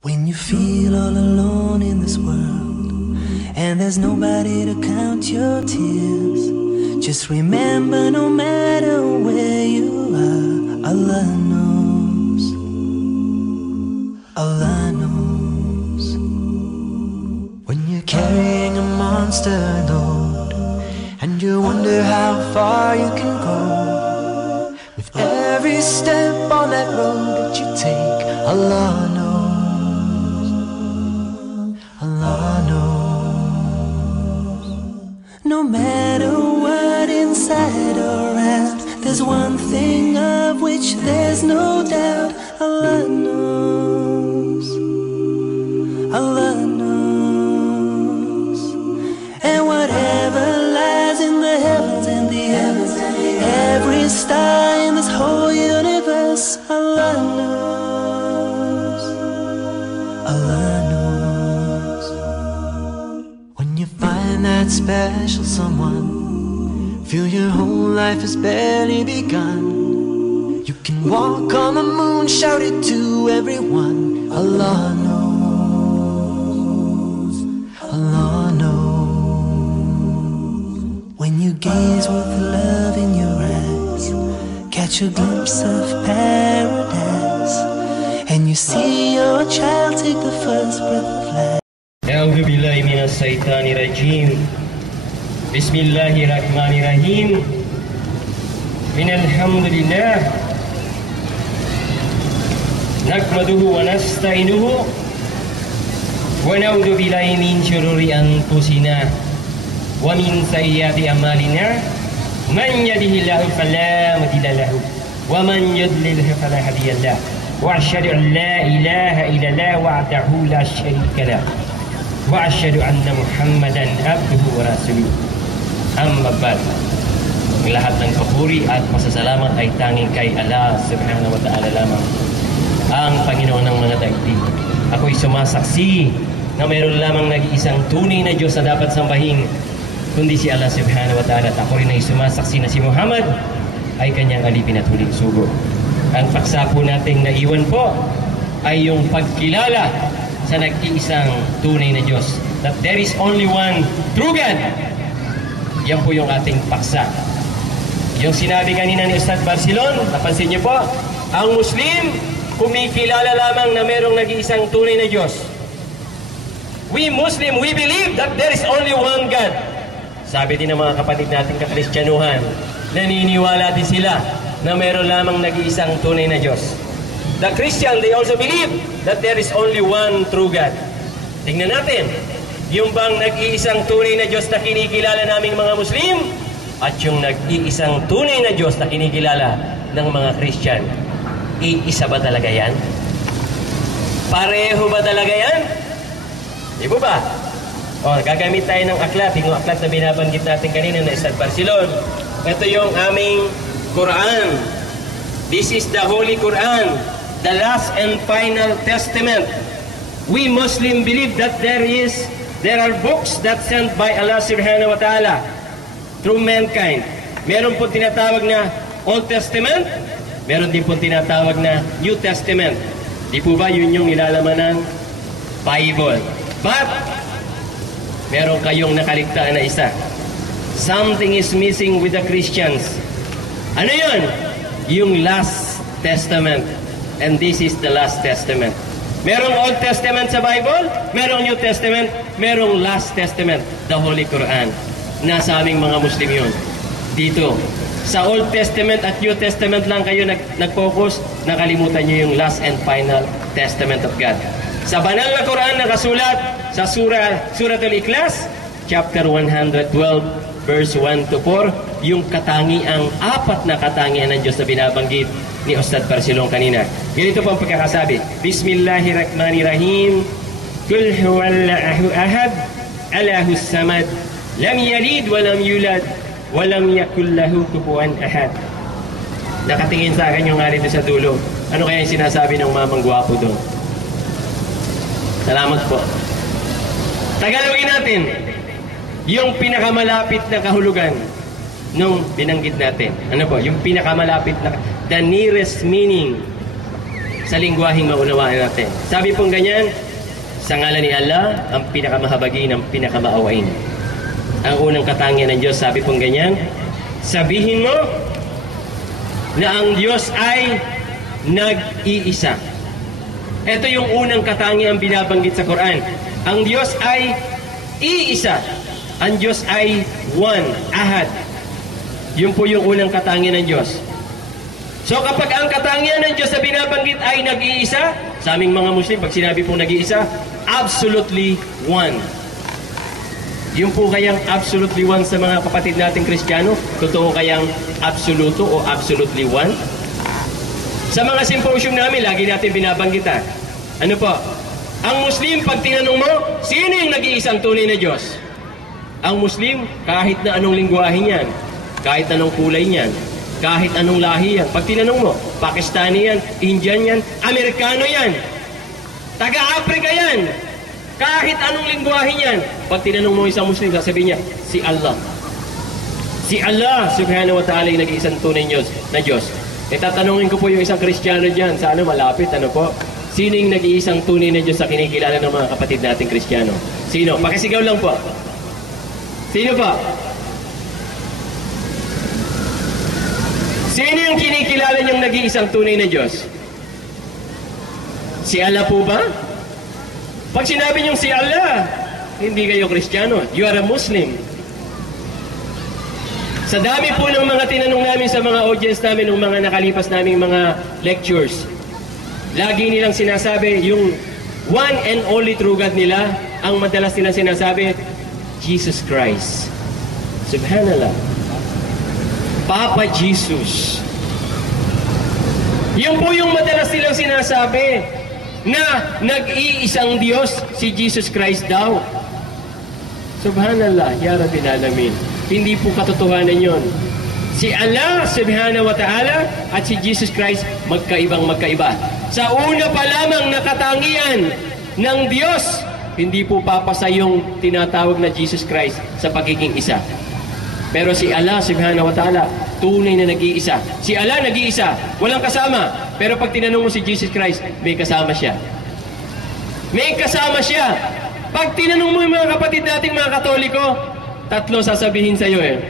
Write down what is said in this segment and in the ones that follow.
When you feel all alone in this world and there's nobody to count your tears, just remember no matter where you are, Allah knows. Allah knows. When you're carrying a monster load and you wonder how far you can go, with every step on that road that you take, Allah knows. Allah knows. No matter what inside or out, there's one thing of which there's no doubt. Allah knows. Allah knows. And whatever lies in the heavens and the heavens, every star in this whole universe, Allah knows. Allah knows. When you find that special someone, feel your whole life has barely begun, you can walk on the moon, shout it to everyone. Allah knows. Allah knows. When you gaze with love in your eyes, catch a glimpse of paradise, and you see your child take the first breath of life. A'udzu billahi minas syaithanir rajim. Bismillahirrahmanirrahim. Innalhamdulillah nahmaduhu wa nasta'inuhu wa na'udzu billahi min shururi anfusina wa min sayyiati a'malina. Man yahdihillahu fala mudilla lahu wa man yudlil fala hadiya lahu. Wa asyhadu an la ilaha illallah wahdahu la syarika lahu wa asyhadu anna Muhammadan abduhu wa rasuluh. Amma ba'd. Lahat ng papuri at pasasalamat ay tanging kay Allah subhanahu wa ta'ala lamang, ang Panginoon ng mga daigdig. Ako'y sumasaksi na mayroon lamang nag-iisang tunay na Diyos na dapat sambahin, kundi si Allah subhanahu wa ta'ala. At ako rin ay sumasaksi na si Muhammad ay kanyang alipin at huling sugo. Ang paksa po nating naiwan po ay yung pagkilala sa nag-iisang tunay na Diyos, that there is only one true God. Yan po yung ating paksa. Yung sinabi kanina ni Ustad Barcelon, napansin niyo po, ang Muslim kumikilala lamang na mayroong nag-iisang tunay na Diyos. We Muslim, we believe that there is only one God. Sabi din ng mga kapatid nating kakristyanuhan, naniniwala din sila na mayroon lamang nag-iisang tunay na Diyos. The Christian, they also believe that there is only one true God. Tingnan natin, yung bang nag-iisang tunay na Diyos na kinikilala naming mga Muslim at yung nag-iisang tunay na Diyos na kinikilala ng mga Christian, iisa ba talaga yan? Pareho ba talaga yan? Di ba ba? O, gagamit tayo ng aklat, yung aklat na binabanggit natin kanina na Ustad Barcelon. Ito yung aming Quran. This is the Holy Quran, the last and final testament. We Muslim believe that there are books that sent by Allah subhanahu wa ta'ala through mankind. Meron po tinatawag na Old Testament, meron din po tinatawag na New Testament. Di po ba yun yung nilalaman ng Bible? But meron kayong nakaligtaan na isa. Something is missing with the Christians. Ano yun? Yung Last Testament. And this is the Last Testament. Merong Old Testament sa Bible, merong New Testament, merong Last Testament, the Holy Quran. Nasa aming mga Muslim yun. Dito, sa Old Testament at New Testament lang kayo nag-focus, nakalimutan nyo yung Last and Final Testament of God. Sa banal na Quran nakasulat sa Suratul Ikhlas, chapter 112, verse 1 to 4, yung katangiang, apat na katangian ng Diyos na binabanggit ni Ustad Barcelon kanina. Ganito po ang pagkakasabi. Bismillahirrahmanirrahim. Kul huwallahu ahad, Allahus samad, lam yalid wa lam yulad, wa lam yakul lahu kufuwan ahad. Nakatingin sa akin yung nga rito sa dulo. Ano kaya yung sinasabi ng mamang gwapo doon? Salamat po. Tagalogin natin yung pinakamalapit na kahulugan nung binanggit natin. Ano po? Yung pinakamalapit na, the nearest meaning sa lingwaheng maunawaan natin. Sabi pong ganyan, sa ngalan ni Allah, ang pinakamahabagin, ang pinakamaawain. Ang unang katangian ng Diyos, sabi pong ganyan, sabihin mo na ang Diyos ay nag-iisa. Ito yung unang katangian binabanggit sa Quran. Ang Diyos ay iisa. Ang Diyos ay one, ahad. Yun po yung unang katangian ng Diyos. So kapag ang katangian ng Diyos na binabanggit ay nag-iisa, sa aming mga Muslim, pag sinabi pong nag-iisa, absolutely one. Yung po kayang absolutely one sa mga kapatid nating Kristiyano, totoo kayang absoluto o absolutely one? Sa mga symposium namin, lagi natin binabanggitan. Ano po? Ang Muslim, pag tinanong mo, sino yung nag-iisang tunay na Diyos? Ang Muslim, kahit na anong lingwahe niyan, kahit anong kulay niyan, kahit anong lahi yan. Pag tinanong mo, Pakistani yan, Indian yan, Amerikano yan, taga-Afrika yan, kahit anong lingwahe yan. Pag tinanong mo isang Muslim, sasabihin niya, si Allah. Si Allah, subhanahu wa ta'ala, yung nag-iisang tunay na Diyos. E tatanungin ko po yung isang Kristiyano dyan, sana malapit, ano po? Sino yung nag-iisang tunay na Diyos sa kinikilala ng mga kapatid nating Kristiyano? Sino? Pakisigaw lang po. Sino pa? Sino yung kinikilala niyong nag-iisang tunay na Diyos? Si Allah po ba? Pag sinabi niyong si Allah, hindi kayo Kristiyano. You are a Muslim. Sa dami po ng mga tinanong namin sa mga audience namin, ng mga nakalipas naming mga lectures, lagi nilang sinasabi, yung one and only true God nila, ang madalas nilang sinasabi, Jesus Christ. Subhanallah. Papa Jesus. Yun po yung madalas nilang sinasabi na nag-iisang Diyos, si Jesus Christ daw. Subhanallah, ya Rabbil Alamin. Hindi po katotohanan yun. Si Allah subhanahu wa ta'ala at si Jesus Christ magkaibang magkaiba. Sa una pa lamang na katangian ng Diyos, hindi po papasa yung tinatawag na Jesus Christ sa pagiging isa. Pero si Allah subhanahu wa ta'ala, tunay na nag-iisa. Si Allah nag-iisa, walang kasama. Pero pag tinanong mo si Jesus Christ, may kasama siya. May kasama siya. Pag tinanong mo yung mga kapatid nating mga Katoliko, tatlo sasabihin sa iyo eh.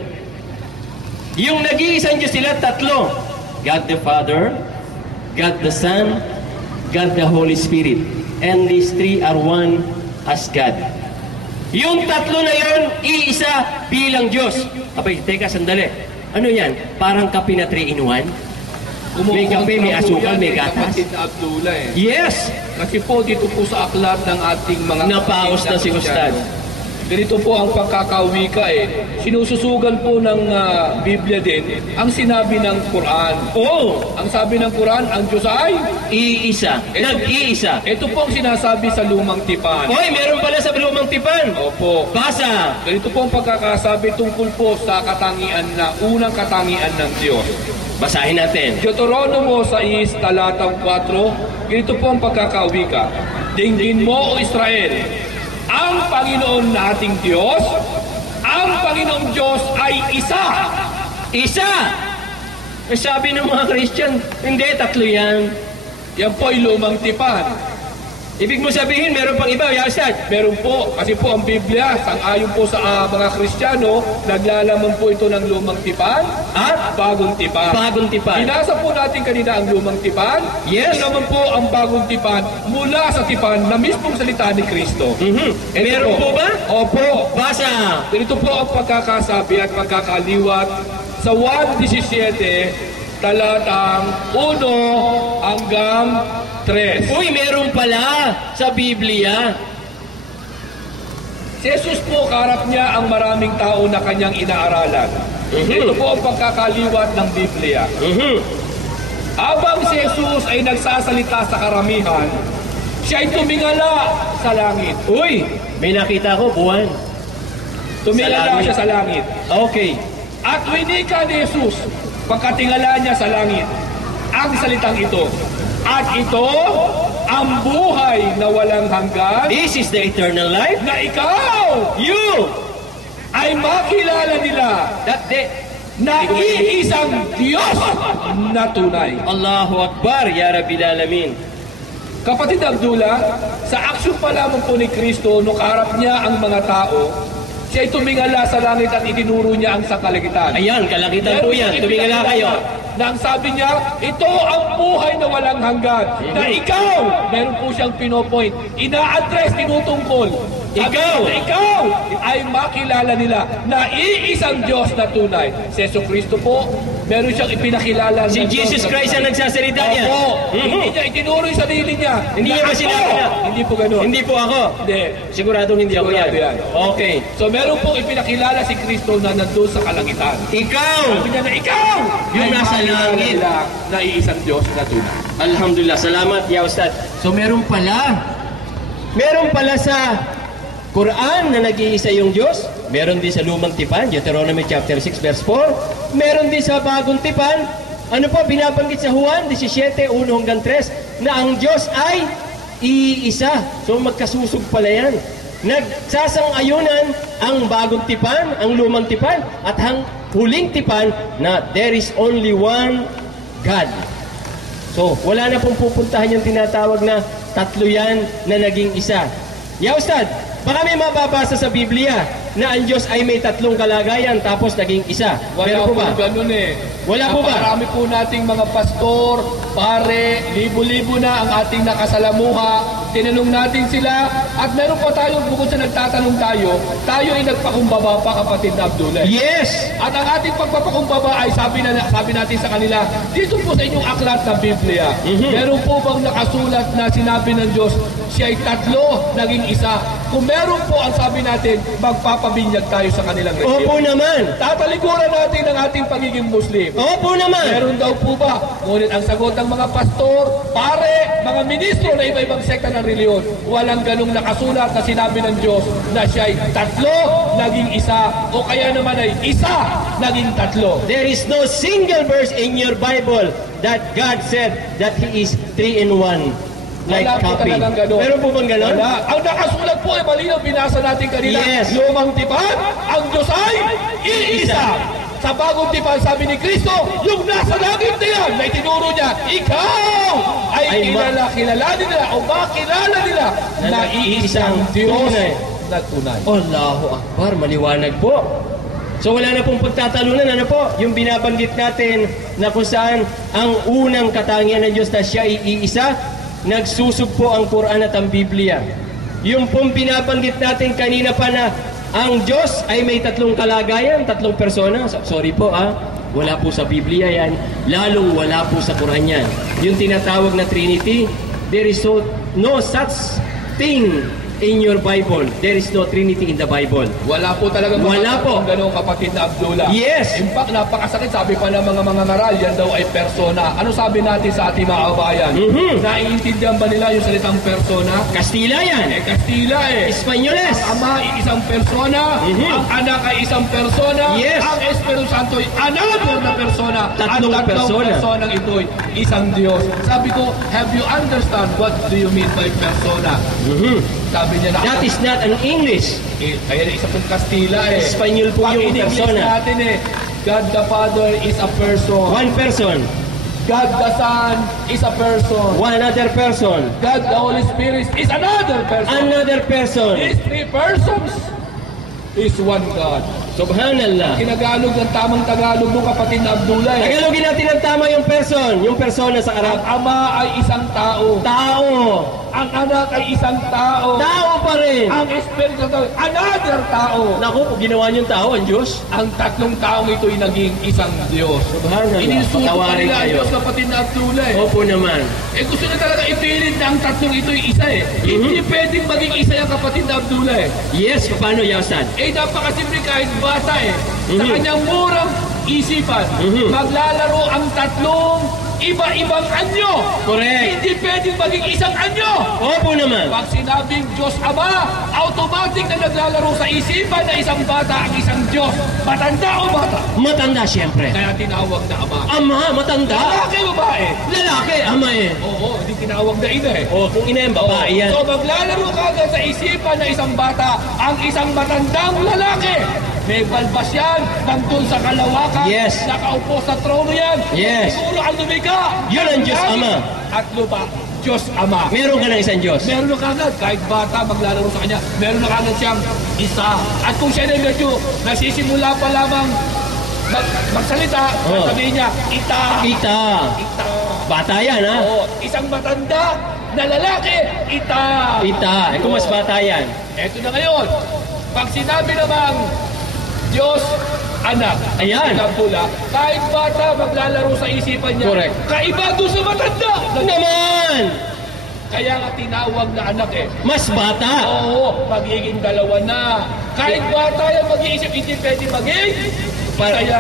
Yung nag-iisang Diyos sila, tatlo. God the Father, God the Son, God the Holy Spirit. And these three are one as God. Yung tatlo na yon, iisa bilang Diyos. Abay, teka, sandali. Ano yan? Parang kape na 3 in 1? May kape, may asukal, may gatas. Kapatid na Abdullah eh. Yes! Kasi po dito po sa aklat ng ating mga Napaos na si Ustad. Ganito po ang pagkakawika eh. Sinususugan po ng Biblia din ang sinabi ng Quran. Oh! Ang sabi ng Quran, ang Diyos ay Iisa. Nag-iisa. ito po ang sinasabi sa Lumang Tipan. Hoy, meron pala sa Lumang Tipan. Opo. Basa! Ganito po ang pagkakasabi tungkol po sa katangian na unang katangian ng Diyos. Basahin natin. Deuteronomo 6, talatang 4, ganito po ang pagkakawika. Dinggin mo, O Israel, ang Panginoon nating Diyos, ang Panginoong Diyos ay isa. Isa! Eh, sabi ng mga Christian, hindi, tatlo yan. Yan po ay Lumang Tipan. Ibig mo sabihin, meron pang iba, Ustad? Meron po, kasi po ang Biblia, sang-ayon po sa mga Kristiyano, naglalaman po ito ng Lumang Tipan at Bagong Tipan. Bagong Tipan. Binasa po natin kanina ang Lumang Tipan. Yes. Ito naman po ang Bagong Tipan mula sa Tipan na mismong salita ni Kristo. Meron po ba? Opo. Basa! Ganito po ang pagkakasabi at pagkakaliwat sa 1:17, talatang 1 hanggang 3. Uy, meron pala sa Biblia. Si Jesus po, kaharap niya ang maraming tao na kanyang inaaralan. Ito po ang pagkakaliwat ng Biblia. Habang si Jesus ay nagsasalita sa karamihan, siya ay tumingala sa langit. Uy, may nakita ko, buwan. Tumingala siya sa langit. Okay. At winika ni Jesus, pagkatingala niya sa langit, ang salitang ito. At ito, ang buhay na walang hanggan, This is the eternal life. na ikaw You! ay makilala nila na iisang Diyos na tunay. Allahu Akbar, Ya Rabbil Alamin. Kapatid Abdullah, sa aksyon pa lamang po ni Kristo, nung kaharap niya ang mga tao, siya ay tumingala sa langit at itinuro niya ang sakalagitan. Ayan, kalakitan po yan. Tumingala kayo. Na ang sabi niya, ito ang buhay na walang hanggan. Na ikaw, meron po siyang pinopoint, ina-address, tinutungkol. Ikaw! Na ikaw ay makilala nila na iisang Diyos na tunay. Si Yesu Cristo po, meron siyang ipinakilala. Si Jesus Christ ang nagsasalita niya. Opo. Hindi niya itinuro yung sarili niya. Hindi niya ba sinabi na? Hindi po ganun. Hindi po ako. Hindi. Siguradong hindi ako Sigurado yan. Okay. So meron pong ipinakilala si Kristo na nandun sa kalangitan. Ikaw! Sabi niya na ikaw Yung ay nasa makilala langit. nila na iisang Diyos na tunay. Alhamdulillah. Salamat, Ya Ustad. So meron pala sa Quran na nag-iisa yung Diyos. Meron din sa Lumang Tipan, Deuteronomy chapter 6 verse 4. Meron din sa Bagong Tipan, ano po, binabanggit sa Juan 17, 1 hanggang 3, na ang Diyos ay iisa. So magkasusog pala yan. Nagsasang-ayunan ang Bagong Tipan, ang Lumang Tipan, at ang Huling Tipan na there is only one God. So, wala na pong pupuntahan yung tinatawag na tatlo yan na naging isa. Ya Ustad, baka may mababasa sa Biblia na ang Diyos ay may tatlong kalagayan tapos naging isa. Wala Pero po ba? ganun eh. Wala po ba? Marami po nating mga pastor, pare, libo-libo na ang ating nakasalamuha. Tinanong natin sila at meron pa tayo, bukod sa nagtatanong tayo ay nagpakumbaba pa, kapatid na Abdullah. Yes! At ang ating pagpapakumbaba ay sabi natin sa kanila, dito po sa inyong aklat na Biblia, meron po bang nakasulat na sinabi ng Diyos, siya ay tatlo, naging isa? Kung meron po, ang sabi natin, magpapabinyag tayo sa kanilang reliyon. Opo naman! Tatalikuran natin ang ating pagiging Muslim. Opo naman! Meron daw po ba? Ngunit ang sagot ng mga pastor, pare, mga ministro na iba-ibang sekta ng reliyon, walang ganung nakasulat na sinabi ng Diyos na siya ay tatlo, naging isa, o kaya naman ay isa, naging tatlo. There is no single verse in your Bible that God said that He is 3 in 1. Like Wala po copy. talagang ganun. Meron po bang ganun? Wala. Ang nakasulat po ay malinaw, binasa natin kanina. Yes. Lumang Tipan, ang Diyos ay iisa. Sa Bagong Tipan, sabi ni Kristo, yung nasa langit na yan, na itinuro niya, ikaw ay kilalanin nila o makilala nila na iisang Diyos na tunay. Allahu Akbar, maliwanag po. So wala na pong pagtatalunan, ano po? Yung binabanggit natin na kung saan ang unang katangian ng Diyos na siya ay iisa, nagsusog po ang Quran at ang Biblia. Yung pong binabanggit natin kanina pa na ang Diyos ay may tatlong kalagayan, tatlong persona. Sorry po wala po sa Biblia yan. Lalong wala po sa Quran yan. Yung tinatawag na Trinity, there is no such thing in your Bible. There is no Trinity in the Bible. Wala po talaga Wala po. Ganong kapatid na Abdullah. Yes. In fact, napakasakit. Sabi pa ng mga ngaral, yan daw ay persona. Ano sabi natin sa ating mga kabayan? Naiintindihan ba nila yung salitang persona? Kastila yan. Kastila Espanyoles. Ang Ama ay isang persona, ang Anak ay isang persona, Yes. ang Espiritu Santo ay another na persona, Tatlong at persona. personang ito ay isang Diyos. Sabi ko, have you understand what do you mean by persona? Sabi niya na, That is not an English. kaya isa pong Kastila Espanyol po yung Pag-in-English persona. natin God the Father is a person. One person. God the Son is a person. One other person. God the Holy Spirit is another person. Another person. These three persons is one God. Subhanallah. Kinagalog ng tamang Tagalog ng kapatid na Abdullah. Tagalogin natin ang tama yung person. Yung persona sa Ang Arab. Ama ay isang tao. Tao. Ang Anak ay isang tao. Tao pa rin. Ang Espiritu Santo, another tao. Naku, ginawa niyong tao ang Diyos. Ang tatlong taong ito ay naging isang Diyos. Subhanallah. Ininsulto pa Tawarin nila ang kayo. Diyos, kapatid na Abdullah. Opo naman. Gusto na talaga ipilit na ang tatlong ito ay isa Hindi pwedeng maging isa yung kapatid na Abdullah Yes, paano Yawsad? Napakasimple kahit bata Sa kanyang murang isipan, maglalaro ang tatlong iba-ibang anyo. Correct. Hindi pwedeng maging isang anyo. Opo naman. Pag sinabing Diyos Ama, automatic na naglalaro sa isipan na isang bata ang isang Diyos. Matanda o bata? Matanda siyempre. Kaya tinawag na Ama. Ama, matanda. Lalaki o babae? Lalaki, ama Oo, hindi tinawag na ina kung ina yung babae yan. So maglalaro ka agad sa isipan na isang bata, ang isang matandang lalaki. May balbas yan, nandun sa kalawakan, nakaupo sa trono yan. Yes. Siguro ang lumika. Yun ang Diyos Ama. At lupa. Diyos Ama. Meron ka ng isang Diyos. Meron na kagad, kahit bata maglalaro sa kanya, meron na kagad siyang isa. At kung siya na medyo nasisimula pa lamang magsalita, sabihin niya, Ita. Ita. Bata yan, ha? Oo, isang matanda na lalaki, Ita. Ita. Kung mas bata yan. Eto na ngayon, pag sinabi namang Diyos, anak, ayan, kahit bata maglalaro sa isipan niya. Correct. Kaiba doon sa matanda. Naman! Kaya nga tinawag na anak Mas bata. Oo, magiging dalawa na. Kahit bata yan mag-iisip, hindi pwede maging.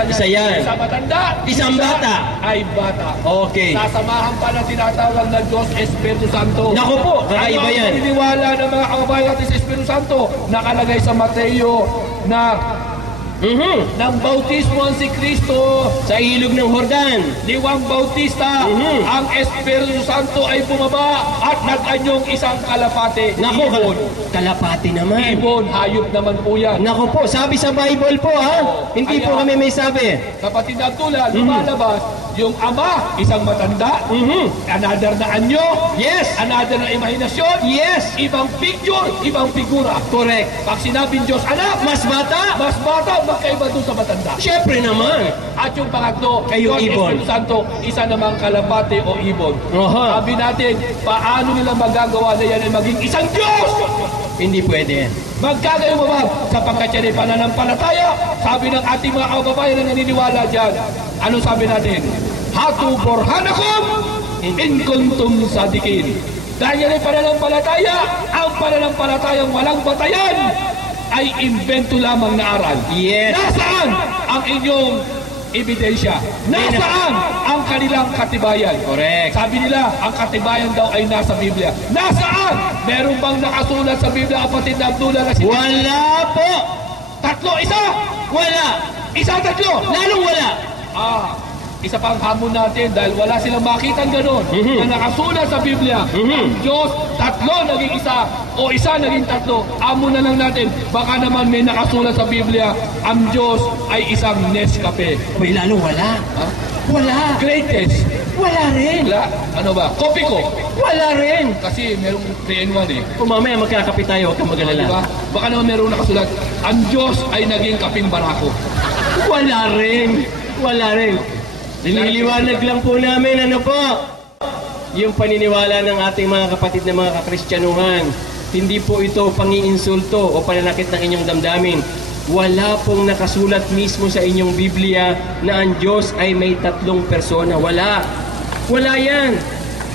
Isa yan. Isa matanda. Isang bata. Ay bata. Okay. Sasamahan pa na tinatawag ng Diyos Espiritu Santo. Naku po, kakaiba yan. Ano ang paniniwala ng mga kababayan natin sa Espiritu Santo? Nakalagay sa Mateo na ng bautismo ang si Kristo sa ilog ng Jordan. Ni Juan Bautista, ang Espiritu Santo ay bumaba at nagkanyong isang kalapate. Naku, kalapate naman. Ibon, hayop naman po yan. Naku po, sabi sa Bible po, ha? Hindi po kami may sabi. Kapatid na tula, lumalabas yung ama, isang matanda, another na anyo, yes, another na imahinasyon, yes, ibang picture, ibang figura. Correct. Pag sinabing Diyos anak, mas bata, magkaiba doon sa matanda. Siyempre naman. At yung pangatlo, Diyos Espiritu Santo, isa namang kalapate o ibon. Sabi natin, paano nila magagawa na yan ay maging isang Diyos? Hindi pwede. Magkagayon mo ba? Sapagkat yan ay pananampalataya. Sabi ng ating mga kababayan na naniniwala dyan. Ano sabi natin? Hatu burhanakum in kuntum sadikin. Dahil yan ay pananampalataya, ang pananampalatayang walang batayan ay invento lamang na aral. Yes. Nasaan ang inyong ebidensya? Nasaan ang kanilang katibayan? Correct. Sabi nila, ang katibayan daw ay nasa Biblia. Nasaan? Meron bang nakasulat sa Biblia, kapatid na Abdullah, na sinabi? Wala po. Tatlo, isa? Wala. Isa, tatlo? Lalong wala. Isa pang hamon natin dahil wala silang makitang gano'n na nakasulat sa Biblia. Ang Diyos, tatlo naging isa o isa naging tatlo. Hamon na lang natin, baka naman may nakasulat sa Biblia, ang Diyos ay isang Nescafe. May lalong wala. Wala. Greatest. Wala rin. Wala. Ano ba? Kopi ko. Wala rin. Kasi merong 3-in-1 Kung mamaya magkakapit tayo, huwag kang mag-alala. Diba? Baka naman merong nakasulat, ang Diyos ay naging kaping barako. Wala rin. Wala rin. Nililiwanag lang po namin, ano po? Yung paniniwala ng ating mga kapatid na mga kakristyanuhan. Hindi po ito pangiinsulto o pananakit ng inyong damdamin. Wala pong nakasulat mismo sa inyong Biblia na ang Diyos ay may tatlong persona. Wala. Wala yan.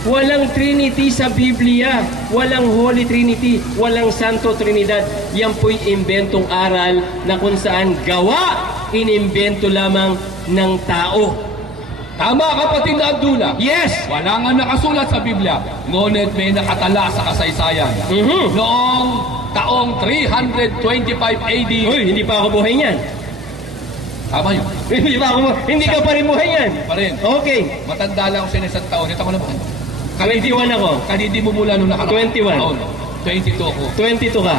Walang Trinity sa Biblia. Walang Holy Trinity. Walang Santo Trinidad. Yan po'y imbentong aral na kung saan gawa, inimbento lamang ng tao. Tama, kapatid na Abdullah. Yes! Wala nga nakasulat sa Biblia. Ngunit may nakatala sa kasaysayan. Noong taong 325 AD. Uy, hindi pa ako buhay niyan. Tama yun. Hindi ka pa rin buhay niyan. Pa rin. Okay. Matanda lang ako sa isang taon. Ito ko na ba? 21 ako. Kanidi mo mula nung nakaraan. 21. Taon. 22 ako. 22 ka.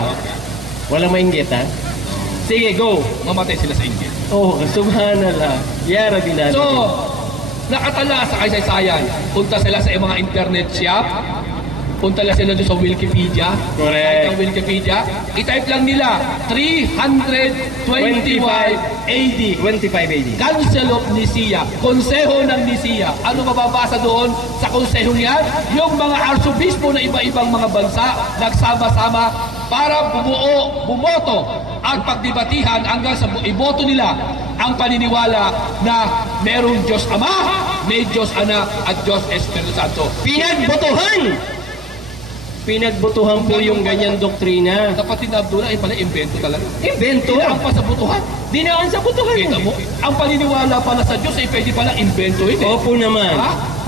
Walang mainggit, ha? Sige, go. Mamatay sila sa inggit. Oh, subhanallah. Ya Rabbi natin. So, nakatala sa kasaysayan. Punta sila sa mga internet shop. Punta sila doon sa Wikipedia. Correct. Sa Wikipedia. I-type lang nila 325 AD. 25 AD. Council of Nicaea. Konseho ng Nicaea. Ano mababasa doon sa konsehong yan? Yung mga arsobispo na iba-ibang mga bansa nagsama-sama para bumoto at pagdebatihan hanggang sa iboto nila ang paniniwala na merong Diyos Ama, may Diyos Anak at Diyos Espiritu Santo. Pinagbotohan po yung ganyan doktrina. Kapatid na Abdullah, ay pala invento talaga. Invento? Dinaan pa sa butuhan. Dinaan sa butuhan. Kita mo, ang paniniwala pala sa Diyos ay pwede pala invento ito. Opo naman.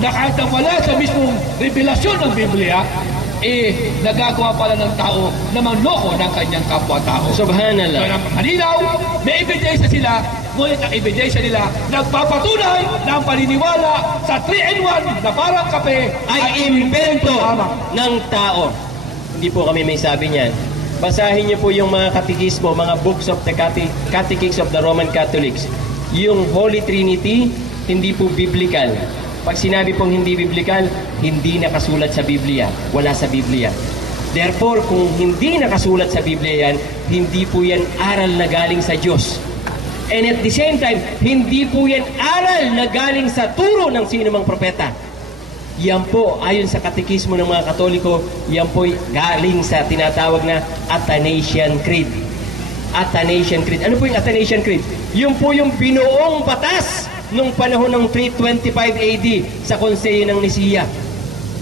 Na kahit ang wala sa mismong revelasyon ng Biblia, nagagawa pala ng tao na manloko ng kanyang kapwa-tao. Subhanallah. Kaya malinaw, may ebidensya sila, ngunit ang ebidensya nila nagpapatunay na ang paniniwala sa 3-in-1 na parang kape ay imbento ng tao. Hindi po kami may sabi niyan. Basahin niyo po yung mga katikismo, mga books of the Catechism of the Roman Catholics. Yung Holy Trinity, hindi po biblical. Pag sinabi pong hindi biblical, hindi nakasulat sa Biblia. Wala sa Biblia. Therefore, kung hindi nakasulat sa Biblia yan, hindi po yan aral na galing sa Diyos. And at the same time, hindi po yan aral na galing sa turo ng sino mang propeta. Yan po, ayon sa katekismo ng mga Katoliko, yan po galing sa tinatawag na Athanasian Creed. Athanasian Creed. Ano po yung Athanasian Creed? Yun po yung binuong batas nung panahon ng 325 AD sa Konseyo ng Nicea.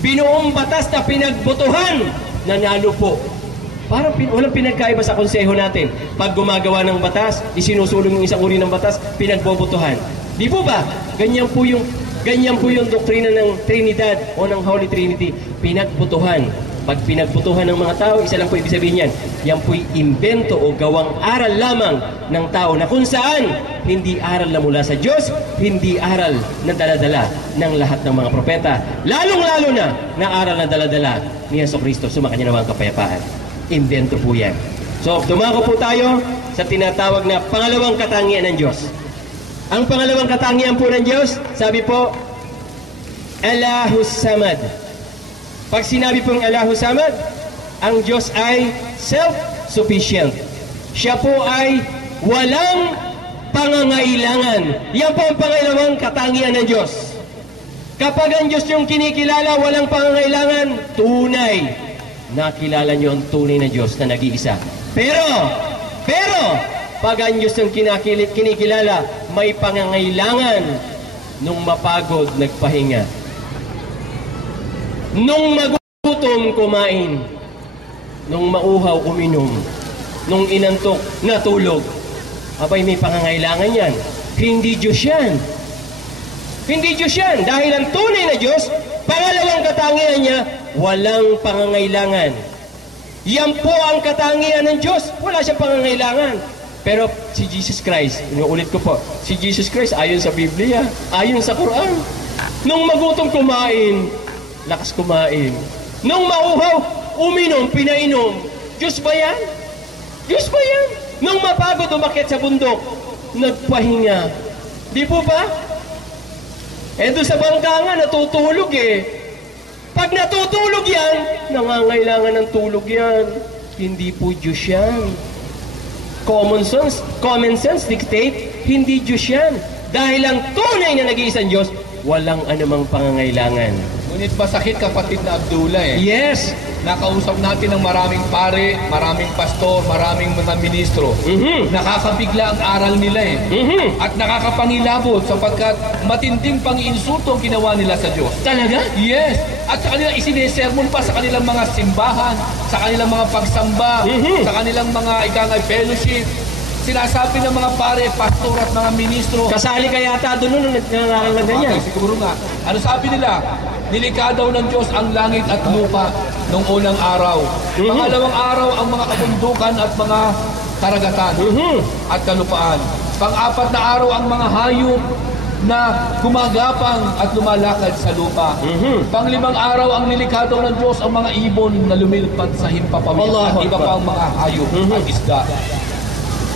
Binuong batas na pinagbotohan, nanalo po. Parang walang pinagkaiba sa konseho natin. Pag gumagawa ng batas, isinusulong yung isang uri ng batas, pinagbobotohan. Di po ba? Ganyan po yung doktrina ng Trinidad o ng Holy Trinity. Pinagbotohan. Pag pinagbotohan ng mga tao, isa lang po ibig sabihin yan. Yan po'y imbento o gawang aral lamang ng tao na kung saan hindi aral na mula sa Diyos, hindi aral na daladala ng lahat ng mga propeta. Lalong-lalo na aral na daladala ni Jesucristo, sumakanya naman kapayapaan. Imbento po yan. So, dumako po tayo sa tinatawag na pangalawang katangian ng Diyos. Ang pangalawang katangian po ng Diyos, sabi po, Allahus Samad. Pag sinabi pong Allahus Samad, ang Diyos ay self-sufficient. Siya po ay walang pangangailangan. Yan po ang pangalawang katangian ng Diyos. Kapag ang Diyos yung kinikilala, walang pangangailangan, tunay. Nakilala niyo ang tunay na Diyos na nag-iisa. Pero, pag ang Diyos yung kinikilala, may pangangailangan. Nung mapagod, nagpahinga. Nung magutom, kumain. Nung mauhaw, uminom. Nung inantok, natulog. Abay, may pangangailangan yan. Hindi Diyos yan. Hindi Diyos yan. Dahil ang tunay na Diyos, pangalawang katangian niya, walang pangangailangan. Yan po ang katangian ng Diyos. Wala siyang pangangailangan. Pero si Jesus Christ, inuulit ko po, si Jesus Christ ayon sa Biblia, ayon sa Quran. Nung magutom, kumain. Lakas kumain. Nung mauhaw, uminom, pinainom. Diyos ba yan? Diyos ba yan? Nung mapagod, umakyat sa bundok, nagpahinga. Di po ba? Eh doon sa bangka nga, natutulog eh. Pag natutulog yan, nangangailangan ng tulog yan. Hindi po Diyos yan. Common sense dictate, hindi Diyos yan. Dahil ang tunay na nag-iisang Diyos, walang anumang pangangailangan. Ngunit masakit, kapatid na Abdullah eh. Yes. Nakausap natin ng maraming pare, maraming pastor, maraming mga ministro. Nakakabigla ang aral nila eh. At nakakapangilabot sapagkat matinding pang-insulto ang ginawa nila sa Diyos. Talaga? Yes. At sa kanila isinesermon pa sa kanilang mga simbahan, sa kanilang mga pagsamba, sa kanilang mga ikangay fellowship. Sinasabi ng mga pare, pastor at mga ministro. Kasali ka yata doon nung nagngangaral na ganyan. Okay, siguro nga. Ano sabi nila? Nilikha daw ng Diyos ang langit at lupa noong unang araw. Pangalawang araw ang mga kabundukan at mga karagatan at kalupaan. Pang-apat na araw ang mga hayop na gumagapang at lumalakad sa lupa. Pang-limang araw ang nilikha daw ng Diyos ang mga ibon na lumilipad sa himpapawid at iba pang mga hayop at isda.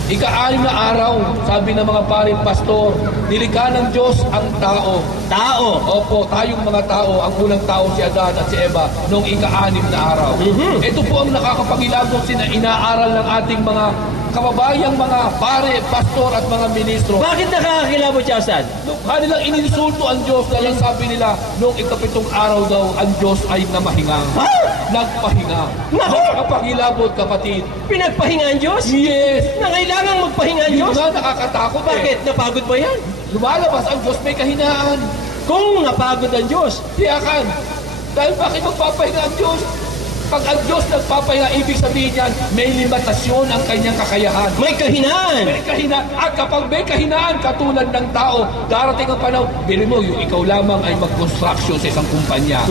Ika-anim na araw, sabi ng mga paring pastor, nilikha ng Diyos ang tao. Tao? Opo, tayong mga tao, ang unang tao si Adan at si Eva, noong ika-anim na araw. Ito po ang nakakapangilabot inaaral ng ating mga kababayang mga pare, pastor at mga ministro. Bakit nakakakilabot siya, Asad? Kanilang ininsulto ang Diyos dahil sabi nila, noong ikapitong araw daw, ang Diyos ay namahinga. Ha? Nagpahinga. Nakakapangilabot, kapatid. Pinagpahinga ang Diyos? Yes. Nangailangan magpahinga ang Diyos? Nga, nakakatakot Bakit? Napagod ba yan? Lumalabas ang Diyos, may kahinaan. Kung napagod ang Diyos, Tiyakan. Dahil bakit magpapahinga ang Diyos? Pag ang Diyos nagpapahinga, ibig sabihin yan, may limitasyon ang kanyang kakayahan. may kahinaan. May kahinaan. At kapag may kahinaan, katulad ng tao, darating ang panahon, bili mo, yung ikaw lamang ay mag-construction sa isang kumpanya.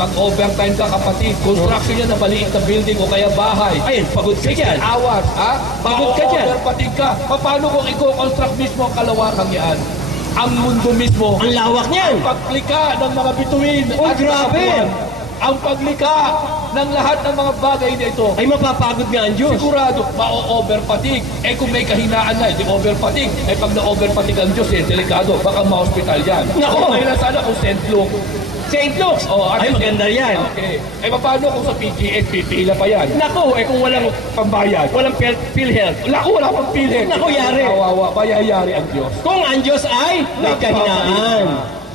Mag-overtime ka, kapatid. Construction yan na maliit na building o kaya bahay. Ayun, pagod ka dyan. Hours, ha? Pagod ka dyan. Overpatig ka. Paano kung i-construct mismo ang kalawakang yan? Ang mundo mismo. Ang lawak niyan. Paglikha ng mga bituin. Oh, at grabe. kabuan. Ang paglikha ng lahat ng mga bagay na ito, Ay mapapagod nga ang Diyos. sigurado, ma-overfatigue. Kung may kahinaan na, di overfatigue. Pag na-overfatigue ang Diyos, delikado. Baka ma-hospital yan. Nako! Kaya sana kung St. Luke. St. Luke's. Ay maganda yan. Okay. Paano kung sa PGS, pipila pa yan? Nako, kung walang Pambayad. walang PhilHealth. Wala pang pili. Naku, yari. Kawawa, bayayari ang Diyos. Kung ang Diyos ay may kahinaan.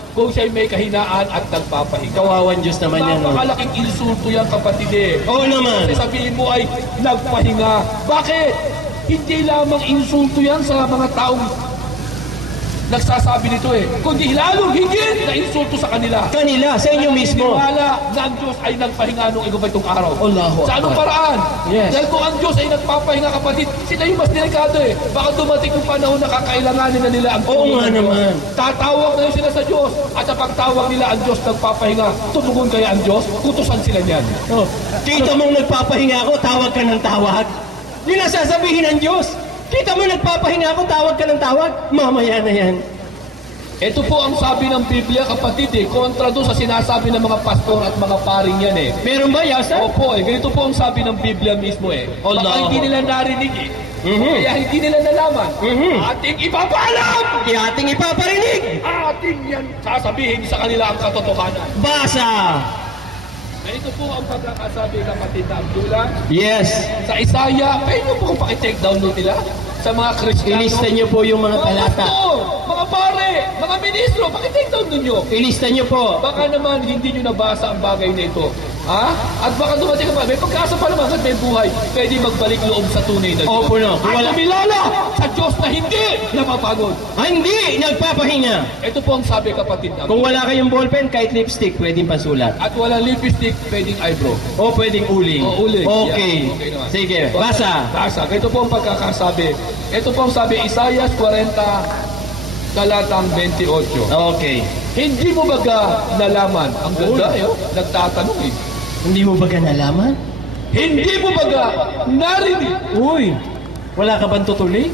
Kung siya'y may kahinaan at nagpapahinga. Kawawan Diyos naman yan. No? Napakalaking insulto yan, kapatid eh. Oo naman. Kasi sabihin mo ay nagpahinga. Bakit? Hindi lamang insulto yan sa mga taong nagsasabi nito eh. Kundi lalong higit na insulto sa kanila. Kanila, sa inyo mismo. Wala na ang Diyos ay nagpahinga nung itong araw. Allahu Sa anong Akbar. paraan? Yes. Dahil kung ang Diyos ay nagpapahinga, kapatid, sila yung mas delikado eh. Baka dumating yung panahon na kakailanganin na nila ang Oo nga naman. Tatawag na yun sila sa Diyos. At sa pagtawag nila ang Diyos nagpapahinga, tutugon kaya ang Diyos? Kutusan sila niyan. Oh, kita mong nagpapahinga ako, tawag ka ng tawag. Yun ang sasabihin ng Diyos. Kita mo nagpapahinga ako, tawag ka ng tawag. Mamaya na yan. Ito po ang sabi ng Biblia, kapatid eh. Kontra doon sa sinasabi ng mga pastor at mga paring yan eh. Meron ba, Yasa? Opo eh. Ganito po ang sabi ng Biblia mismo eh. Baka Allah. hindi nila narinig eh. Kaya hindi nila nalaman. Ating ipapaalam! Ating ipaparinig. Ating yan sasabihin sa kanila ang katotohanan. Basa. Ganito po ang pagkakasabi kapatid na Abdullah. Yes. Sa Isaiah, pwede nyo po kung pakitake down nyo nila sa mga Kristiyano. Ilista niyo po yung mga talata. pastor, mga pare, mga ministro, pakitake down nyo. Ilista niyo po. Baka naman hindi nyo nabasa ang bagay na ito. Ha? At baka dumating ka pa, may pagkasa pa naman at may buhay, pwede magbalik loob sa tunay na Diyos. Opo no. Kung At wala, kumilala sa Diyos na hindi napapagod. hindi nagpapahinga. Ito po ang sabi kapatid na. Kung wala kayong ballpen, kahit lipstick, pwedeng pasulat. At walang lipstick, pwedeng eyebrow. O pwedeng uling. O, uling. Okay. Yeah, okay naman. Sige, basa. Basa. Ito po ang pagkakasabi. Ito po ang sabi, Isaiah 40, talatang 28. Okay. Hindi mo baga nalaman? Ang ganda eh, nagtatanong eh. Hindi mo ba nalaman? Hindi mo baga narinig? Uy, wala ka bang tutuloy?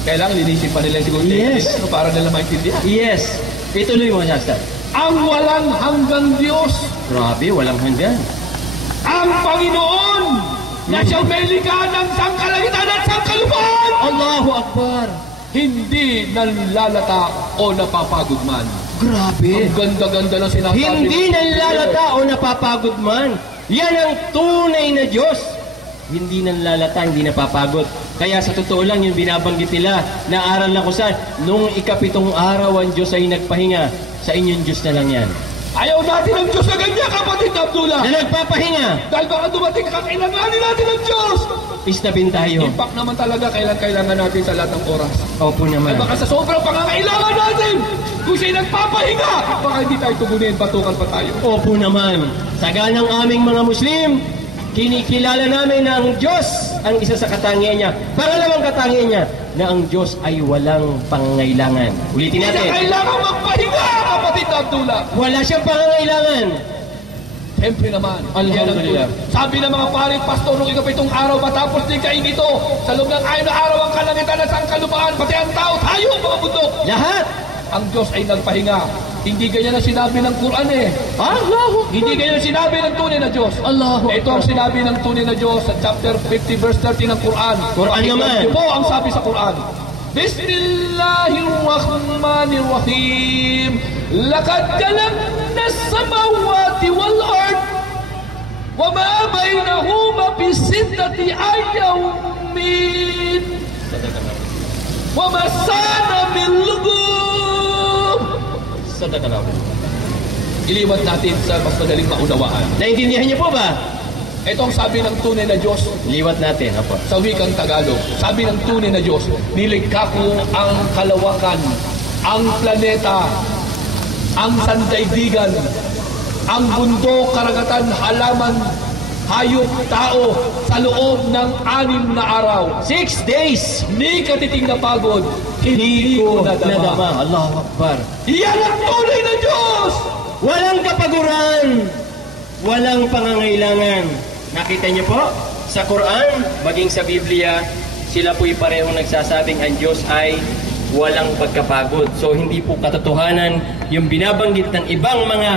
Kailangan linisin pa nila siguro. Yes. Para nila maintindihan. Yes. Ituloy mo, Shasta. Ang walang hanggang Diyos, Grabe, walang hanggan. ang Panginoon, na siyang may likha ng sangkalangitan at sangkalupaan, Allahu Akbar. hindi nanlalata o napapagod man. Grabe. Ang ganda-ganda ng sinasabi. Hindi nanlalata o napapagod man. Yan ang tunay na Diyos. Hindi nanlalata, hindi napapagod. Kaya sa totoo lang, yung binabanggit nila, naaral na ko saan, nung ikapitong araw ang Diyos ay nagpahinga, sa inyong Diyos na lang yan. Ayaw natin ang Diyos na ganyan, kapatid Abdullah. Na nagpapahinga, Dahil baka dumating ka, kailanganin natin ang Diyos. isnabin tayo. Impact naman talaga, kailangan natin sa lahat ng oras. Opo naman. Baka sa sobrang pangangailangan natin, kung siya'y nagpapahinga, baka hindi tayo tugunin, batukan pa tayo. Opo naman. Sa ganang aming mga Muslim, kinikilala namin na ang Diyos ang isa sa katangian niya. Pangalawang katangian niya, na ang Diyos ay walang pangangailangan. Ulitin Hindi natin. na kailangan magpahinga, kapatid Abdullah. Wala siyang pangangailangan. Siyempre naman. Alhamdulillah. Yan ang tulad. Sabi ng mga paring pastor nung ikapitong araw matapos din kain ito, sa loob ng ayon na araw ang kalangitan at ang kalupaan, pati ang tao, tayo mga bundok. Lahat. Ang Diyos ay nagpahinga. Hindi ganyan ang sinabi ng Quran eh. Allahu Hindi ganyan ang sinabi ng tunay na Diyos. Allahu Ito ang sinabi ng tunay na Diyos sa chapter 50 verse 30 ng Quran. Quran naman. Ito po ang sabi sa Quran. Bismillahirrahmanirrahim. Laqad khalaqna as-samawati wal ard wa ma bainahuma fi sittati ayamin. Wa masana bil lugub. Iliwan natin sa mas madaling maunawaan. Naintindihan niyo po ba? Ito ang sabi ng tunay na Diyos Liwat natin. Opo. sa wikang Tagalog. Sabi ng tunay na Diyos, nilikha ko ang kalawakan, ang planeta, ang sandaigdigan, ang bundok, karagatan, halaman, hayop, tao, sa loob ng 6 na araw. 6 days. Ni katiting na pagod, hindi ko nadama. Nadama. Allahu Akbar. Iyan ang tunay na Diyos! Walang kapaguran. Walang pangangailangan. Nakita niyo po? Sa Quran, maging sa Biblia, sila po'y parehong nagsasabing ang Diyos ay walang pagkapagod. So hindi po katotohanan yung binabanggit ng ibang mga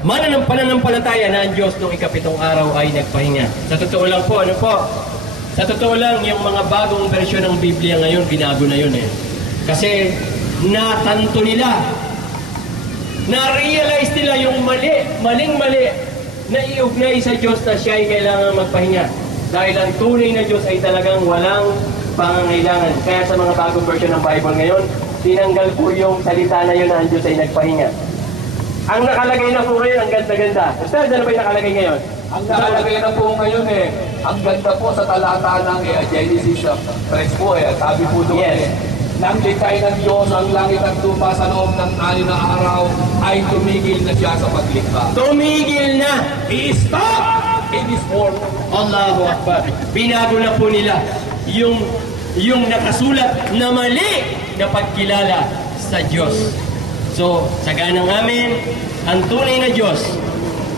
Pananampalataya na ang Diyos noong ikapitong araw ay nagpahinga. Sa totoo lang po, ano po? Sa totoo lang, yung mga bagong bersyon ng Biblia ngayon, binago na yun eh. Kasi natanto nila, na-realize nila yung maling-mali na iugnay sa Diyos na siya ay kailangan magpahinga. Dahil ang tunay na Diyos ay talagang walang pangangailangan. Kaya sa mga bagong version ng Bible ngayon, tinanggal po yung salita na yun na ang Diyos ay nagpahinga. Ang nakalagay na po ngayon, ang ganda-ganda. Ustad, ano ba yung nakalagay ngayon? Ang nakalagay na po ngayon ang ganda po sa talata ng Genesis 3 po sabi po doon nang likay ng Diyos ang langit at lupa sa loob ng 6 na araw ay tumigil na siya sa paglikha. Tumigil na! I-stop in this world. Allahu Akbar. Binago na po nila yung nakasulat na mali na pagkilala sa Diyos. So, sa ganang amin, ang tunay na Diyos,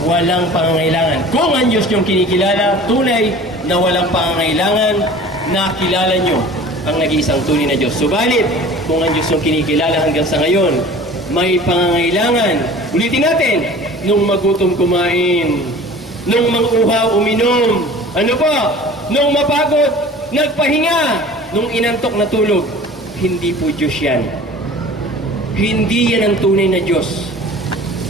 walang pangangailangan. Kung ang Diyos yung kinikilala, tunay na walang pangangailangan, nakilala nyo ang nag-iisang tunay na Diyos. Subalit, kung ang Diyos yung kinikilala hanggang sa ngayon, may pangangailangan. Ulitin natin, nung magutom kumain, nung manguhaw uminom, ano pa? Nung mapagod, nagpahinga, nung inantok na tulog, hindi po Diyos yan. Hindi yan ang tunay na Diyos.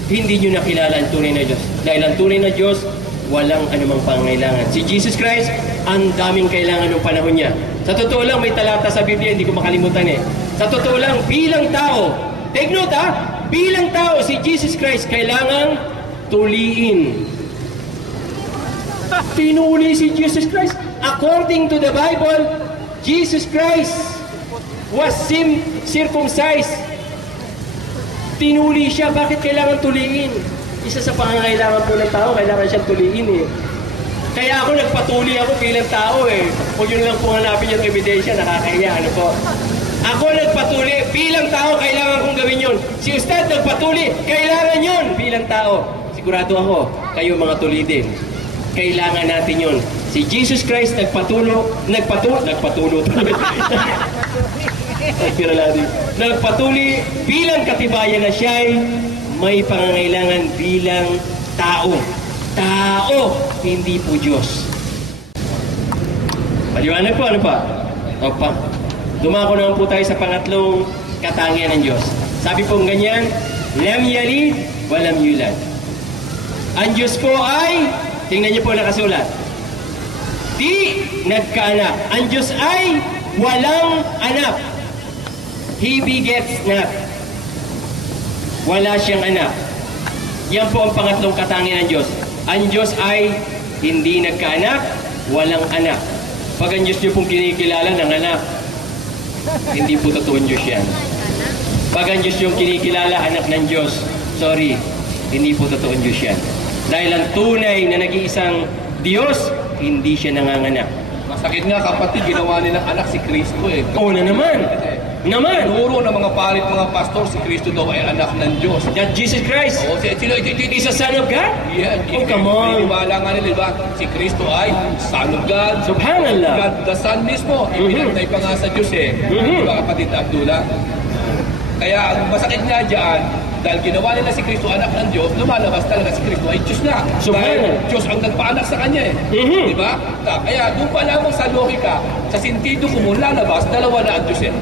Hindi nyo nakilala ang tunay na Diyos. Dahil ang tunay na Diyos, walang anumang pangangailangan. Si Jesus Christ, ang daming kailangan ng panahon niya. Sa totoo lang, may talata sa Biblia, hindi ko makalimutan eh. Sa totoo lang, bilang tao, take note ha, bilang tao, si Jesus Christ kailangang tuliin. Tinuli si Jesus Christ. According to the Bible, Jesus Christ was circumcised. Tinuli siya. Bakit kailangan tuliin? Isa sa pangangailangan po ng tao, kailangan siyang tuliin eh. Kaya ako nagpatuli ako bilang tao eh. Huwag yun lang po hanapin yung ebidensya, nakakahiya. Ano po? Ako nagpatuli bilang tao, kailangan kong gawin yun. Si Ustad nagpatuli, kailangan yun bilang tao. Sigurado ako, kayo mga tuli din. Kailangan natin yun. Si Jesus Christ nagpatulo nagpatuli bilang katibayan na siya ay may pangangailangan bilang tao. Tao, hindi po Diyos. Paliwanag po, ano pa? Opa. Dumako naman po tayo sa pangatlong katangian ng Diyos. Sabi po ganyan, lam yalid, walam yulad. Ang Diyos po ay, tingnan niyo po nakasulat, di nagkaanak. Ang Diyos ay walang anak. He begets not. Wala siyang anak. Yan po ang pangatlong katangian ng Diyos. Ang Diyos ay hindi nagkaanak, walang anak. Pag ang Diyos niyo pong kinikilala ng anak, hindi po totoo Diyos yan. Pag ang Diyos yung kinikilala, anak ng Diyos, sorry, hindi po totoo Diyos yan. Dahil ang tunay na nag-iisang Diyos, hindi siya nanganganak. Masakit nga kapatid, ginawa nilang anak si Kristo eh. Oo na naman. Tinuro ng mga parit, mga pastor, si Kristo daw ay anak ng Diyos. That Jesus Christ is a son of God? Yeah. Oh, come on. Pininiwala nga nila, diba? Si Kristo ay son of God. Subhanallah. God the Son mismo. Ipinagtay pa nga sa Diyos eh. Diba kapatid Abdullah? Kaya ang masakit nga dyan, dahil ginawa nila si Kristo anak ng Diyos, lumalabas talaga si Kristo ay Diyos na. Dahil Diyos ang nagpaanak sa Kanya eh. Diba? Kaya doon pa lamang sa logika, sa sentido kung lalabas, dalawa na ang Diyos eh.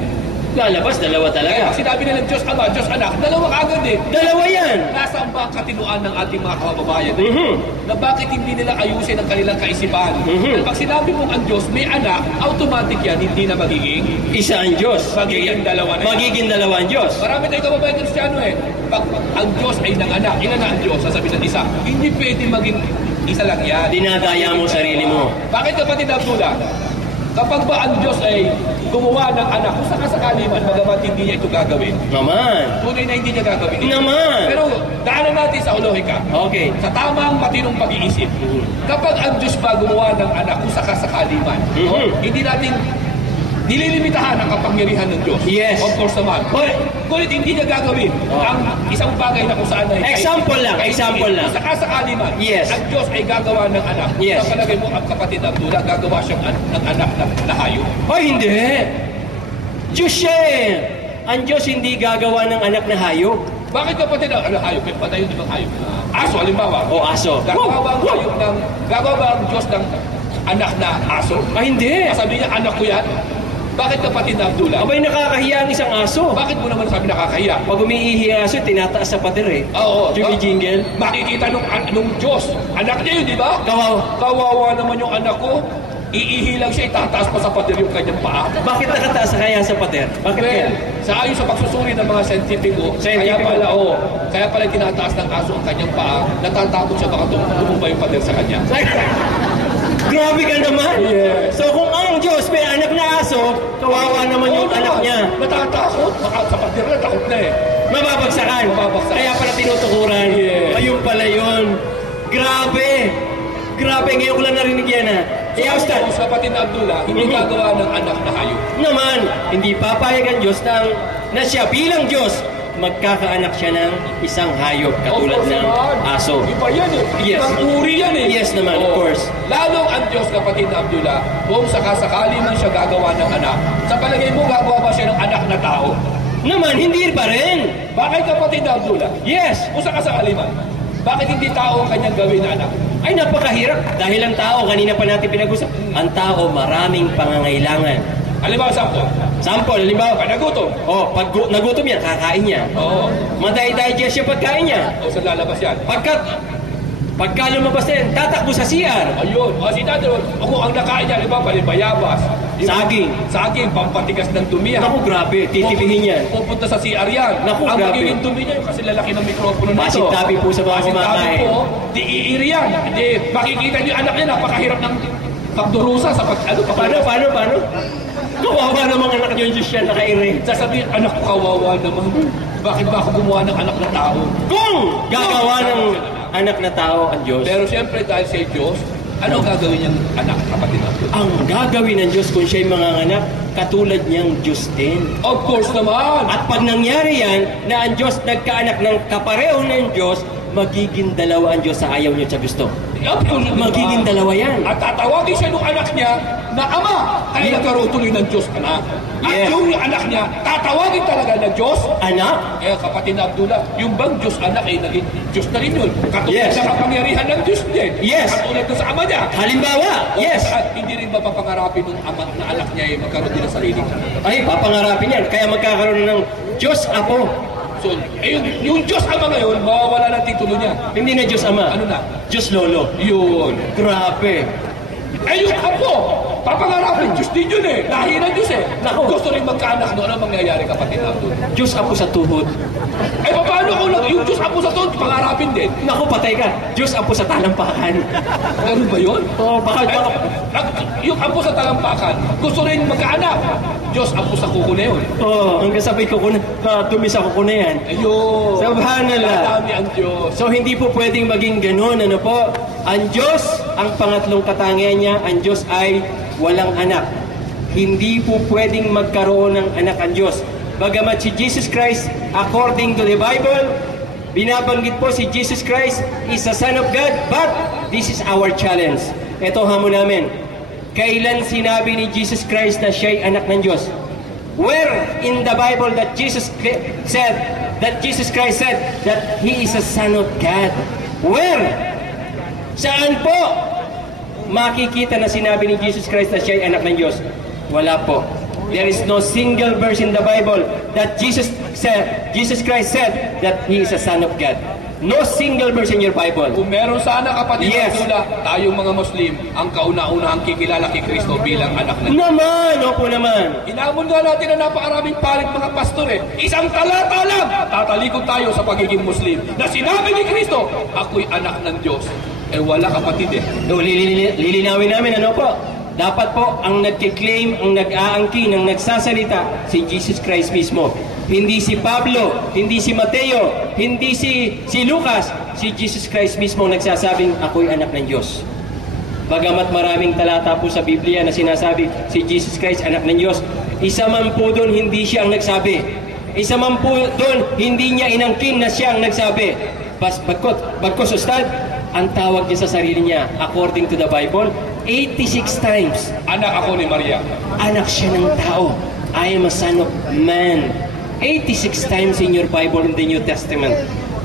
Lalabas, dalawa talaga. Kaya sinabi nila Diyos Ama, Diyos Anak, dalawa kagad eh. Dalawa yan. Nasaan ba ang katinuan ng ating mga kababayan? Na bakit hindi nila ayusin ang kanilang kaisipan? Dahil pag sinabi mong ang Diyos may anak, automatic yan, hindi na magiging isa ang Diyos. Magiging dalawa na yan. Magiging dalawa ang Diyos. Marami tayong kababayan Kristiyano eh. Pag ang Diyos ay nanganak, ilan na ang Diyos, sasabihin ng isa, hindi pwede maging isa lang yan. Dinadaya mo sarili mo. Bakit kapatid Abdullah? Kapag ba ang Diyos ay gumawa ng anak, kung sakasakali man, bagamat hindi niya ito gagawin. Naman. Tunay na hindi niya gagawin. Naman. Pero daanan natin sa logika. Okay. Sa tamang matinong pag-iisip. Kapag ang Diyos ba gumawa ng anak, kung sakasakali man, hindi natin nililimitahan ang kapangyarihan ng Diyos. Yes. Of course naman. Ngunit hindi niya gagawin ang isang bagay na kung saan ay... Example lang. Kung sakasakali man, yes, ang Diyos ay gagawa ng anak. Yes. Sa palagay mo, ang kapatid Abdullah, gagawa siyang ng anak na hayop. Ay, hindi. Diyos siya eh. Ang Diyos hindi gagawa ng anak na hayop. Bakit kapatid ang hayop? Patayo di bang hayop? Aso, halimbawa. O aso. Gagawa ba ang hayop ng, gagawa ba ang Diyos ng anak na aso? Hindi. Sabi niya, anak ko yan. Bakit kapatid na Abdullah? Abay, nakakahiya ang isang aso. Bakit mo naman sabi nakakahiya? Pag umiihi ang aso, tinataas sa pader eh. Oo. Jingle. Makikita nung Diyos. Anak niya yun, di ba? Kawawa. Kawawa naman yung anak ko. Iihi lang siya, itataas pa sa pader yung kanyang paa. Bakit nakataas kaya sa pader? Bakit kaya? Sa ayon sa pagsusuri ng mga scientifico, kaya pala tinataas ng aso ang kanyang paa, natatakot siya baka tumumba yung pader sa kanya. Grabe ka naman! Yes. So kung ang Diyos may anak na aso, kawawa naman yung anak niya. Natatakot, baka sa pader na, takot na eh. Mababagsakan. Kaya pala tinutukuran. Yes. Ayun pala yun. Grabe! Grabe, ngayon ko lang narinig yan ha. Ustad, Sa kapatid na Abdullah, hindi gagawa ng anak na hayop. naman, hindi papayag ang Diyos na siya bilang Diyos, magkakaanak siya ng isang hayop katulad ng aso. Iba yan eh. Yes. Ibang uri yan eh. Yes naman, of course. Lalong ang Diyos, kapatid na Abdullah, kung sakasakali man siya gagawa ng anak, sa palagay mo, gagawa ba siya ng anak na tao? Naman, hindi pa rin. Bakit kapatid na Abdullah? Yes. Kung sakasakali man, bakit hindi tao ang kanyang gawin na anak? Ay, napakahirap. Dahil ang tao, kanina pa natin pinag-usap, ang tao maraming pangangailangan. Halimbawa, Sample, halimbawa, nagutom. pag nagutom yan, kakain niya. Oo. Maday-digest yung pagkain niya. O saan lalabas yan? Pagka lumabas na yan, tatakbo sa CR. Ayun. O si Dad, kung ang nakain niya, halimbawa, bayabas. Saging. Saging, pampatigas ng dumi yan. Naku, grabe, titibihin yan. Pupunta sa CR yan. Naku, ang grabe. magiging dumi niya, kasi lalaki ng mikropono na ito. Masintabi po sa mga kumakain. Masintabi po, di iiri yan. Hindi, makikita niyo yung anak niya, napakahirap ng pagdurusa sa Paano? Kawawa namang anak niyo yung Diyos yan, nakairi. Sasabihin, anak ko kawawa naman. Bakit ba ako gumawa ng anak na tao? Kung gagawa ng anak na tao ang Diyos, Pero siyempre dahil siya Diyos, ano gagawin niyang anak, kapatid natin? ang gagawin ng Diyos kung siya'y manganganak, katulad niyang Diyos din. Of course naman. At pag nangyari yan, na ang Diyos nagkaanak ng kapareho ng Diyos, magiging dalawa ang Diyos sa ayaw niyo sa gusto. Magiging dalawa yan. At tatawagin siya ng anak niya na ama. Kaya nagkaroon tuloy ng Diyos anak. At Yes. yung anak niya, tatawagin talaga na Diyos. Anak? Kaya kapatid na Abdullah, yung bang Diyos anak ay naging Diyos na rin yun. Katulad Yes. sa kapangyarihan ng Diyos din. Yes. Katulad doon sa ama niya. Halimbawa, yes. At hindi rin ba papangarapin ng ama na anak niya ay magkaroon din ng sarili niya? Ay, papangarapin yan. Kaya magkakaroon ng Diyos Apo. So, yung Diyos ama ngayon, mawawala ng titulo niya. Hindi na Diyos Ama. Ano na? Diyos Lolo. Yun. Grabe. Yung apo, papangarapin, Diyos din yun eh. Lahi ng Diyos eh. Naku. Gusto rin magkaanak doon. Ano mangyayari kapatid Abdul? Diyos Apo sa tuhod. Eh, paano kung yung Diyos apo sa doon, pangarapin din? Naku, patay ka. Diyos Apo sa talampakan. Ano ba yun? Oo, baka. Yung apo sa talampakan, gusto rin magkaanak. Diyos apo sa kuko na yun. Oo, hanggang sabay ko dumi sa kuko na yan. Ayun. Subhanallah. Dami ang Diyos. So hindi po pwedeng maging ganun, ano po? Ang Diyos, ang pangatlong katangian niya, ang Diyos ay walang anak. Hindi po pwedeng magkaroon ng anak ang Diyos. Bagamat si Jesus Christ, according to the Bible, binabanggit po si Jesus Christ is the Son of God, but this is our challenge. Ito hamon namin. Kailan sinabi ni Jesus Christ na siya'y anak ng Diyos? Where in the Bible that Jesus Christ said that He is a Son of God? Where? Saan po makikita na sinabi ni Jesus Christ na siya'y anak ng Diyos? Wala po. There is no single verse in the Bible that Jesus Christ said that He is a Son of God. No single verse in your Bible. Kung meron sana kapatid Yes. Abdullah, tayong mga Muslim, ang kauna-unahang kikilala kay Kristo bilang anak ng Diyos. Naman, opo naman. Inamon nga natin na napakaraming palit mga pastor eh. Isang talata lang, tatalikod tayo sa pagiging Muslim. Na sinabi ni Kristo, ako'y anak ng Diyos. Eh wala kapatid eh. No, lilinawin namin, ano po? Dapat po, ang nagkiklaim, ang nag-aangkin, ang nagsasalita, si Jesus Christ mismo. Hindi si Pablo, hindi si Mateo, hindi si Lucas. Si Jesus Christ mismo ang nagsasabing, ako'y anak ng Diyos. Bagamat maraming talata po sa Biblia na sinasabi, si Jesus Christ, anak ng Diyos. Isa man po doon, hindi siya ang nagsabi. Isa man po doon, hindi niya inangkin na siya ang nagsabi. Bagkos Ustad, ang tawag niya sa sarili niya, according to the Bible, 86 times. Anak ako ni Maria. Anak siya ng tao. I am a son of man. 86 times in your Bible in the New Testament.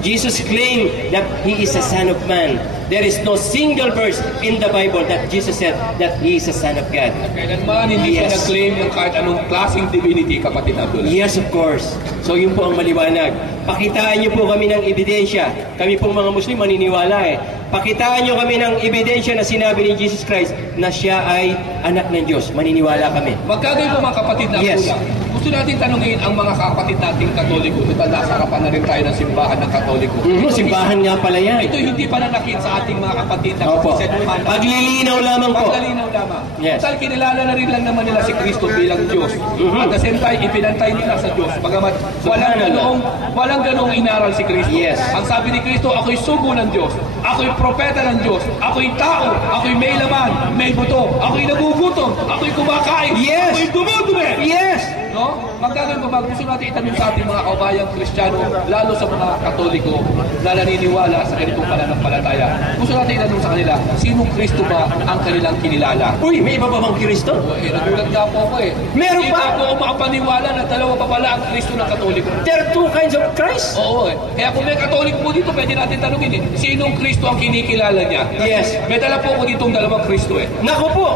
Jesus claimed that He is a Son of Man. There is no single verse in the Bible that Jesus said that He is a Son of God. Kailanman hindi siya nag-claim ng kahit anong klaseng divinity, kapatid Abdullah. Yes, of course. So yun po ang maliwanag. Pakitaan niyo po kami ng ebidensya. Kami pong mga Muslim maniniwala eh. Pakitaan niyo kami ng ebidensya na sinabi ni Jesus Christ na siya ay anak ng Diyos. Maniniwala kami. Magkagay po mga kapatid na Yes. Abdullah. Gusto natin tanungin ang mga kapatid nating Katoliko. Diba nasa harapan na rin tayo ng simbahan ng Katoliko. Simbahan nga pala yan. Ito hindi pananakit sa ating mga kapatid na Opo. kapisaduhan. Paglilinaw lamang po. Paglilinaw lamang. Yes. Dahil kinilala na rin lang naman nila si Kristo bilang Diyos. At the same time, ipinantay nila sa Diyos. Bagamat walang ganoong inaral si Kristo. Yes. Ang sabi ni Kristo, ako'y sugo ng Diyos. Ako'y propeta ng Diyos. Ako'y tao. Ako'y may laman, may buto. Ako'y nagugutom. Ako'y kumakain. Yes. Ako'y dumudumi. Yes! No? Magkagayon pa ba? Gusto natin itanong sa ating mga kaubayang Kristiyano, lalo sa mga Katoliko na naniniwala sa ganitong pananampalataya. Gusto natin itanong sa kanila, sinong Kristo ba ang kanilang kinilala? Uy, may iba pa bang Kristo? Nagulat nga po ako eh. Meron Hindi pa? na ako makapaniwala na dalawa pa pala ang Kristo ng Katoliko. There are two kinds of Christ. Oo eh. Kaya kung may Katoliko po dito, pwede natin tanongin eh, sinong Kristo ang kinikilala niya? Yes. May dala po ako ditong dalawang Kristo eh. Nako po!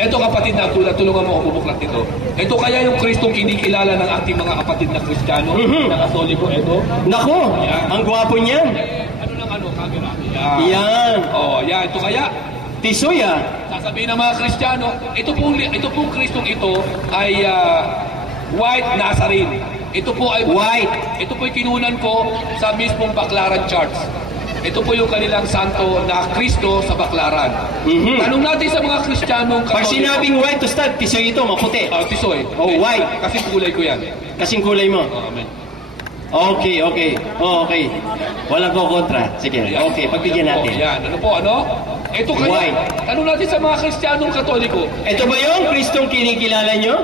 Ito kapatid na Abdullah, tulungan mo ako bubuklat ito. Ito kaya yung Kristong kinikilala ng ating mga kapatid na Kristiyano, na Katoliko, ito. Nako! Ang gwapo niyan. Ano ng camera? Yan. Oh, yan. Ito kaya, Tisoy ah. sasabihin ng mga Kristiyano, ito pong Kristong ito ay White Nazarene. Ito po ay White. Ito po ay kinunan ko sa mismong Baclaran Church. Ito po yung kanilang santo na Kristo sa Baclaran. Tanong natin sa mga Kristiyanong Pag sinabing white to start, tisoy ito, maputi. Tisoy. Oh, white. Kasi kulay ko yan. Kasing kulay mo. Amen. Okay, okay. Oh, okay. Walang kontra. Sige, okay. Pagbigyan natin. Yan. Ano po, ano? Ito kaya. White. Tanong natin sa mga Kristiyanong Katoliko. Ito ba yung Kristong kinikilala nyo?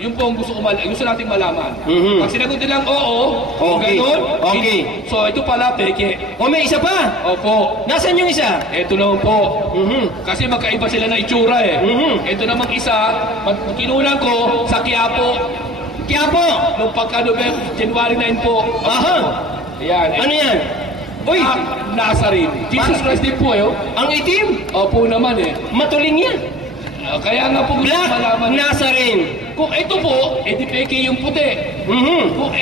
Yung po ang gusto nating malaman. Pag sinagot nilang oo, Okay. ganun, Okay. so ito pala, peke. O may isa pa? Opo. Nasaan yung isa? Ito naman po. Kasi magkaiba sila na itsura eh. Ito namang isa, kinunan ko sa Quiapo. Quiapo! Noong pagka-November, January 9 po. Aha! Ayan. Ano yan? Uy! Nazarene. Jesus Christ din po eh. Oh. Ang itim! Opo naman eh. Matuling yan. Kaya nga po gusto Black malaman. Nazarene. Kung ito po, edi peke yung puti.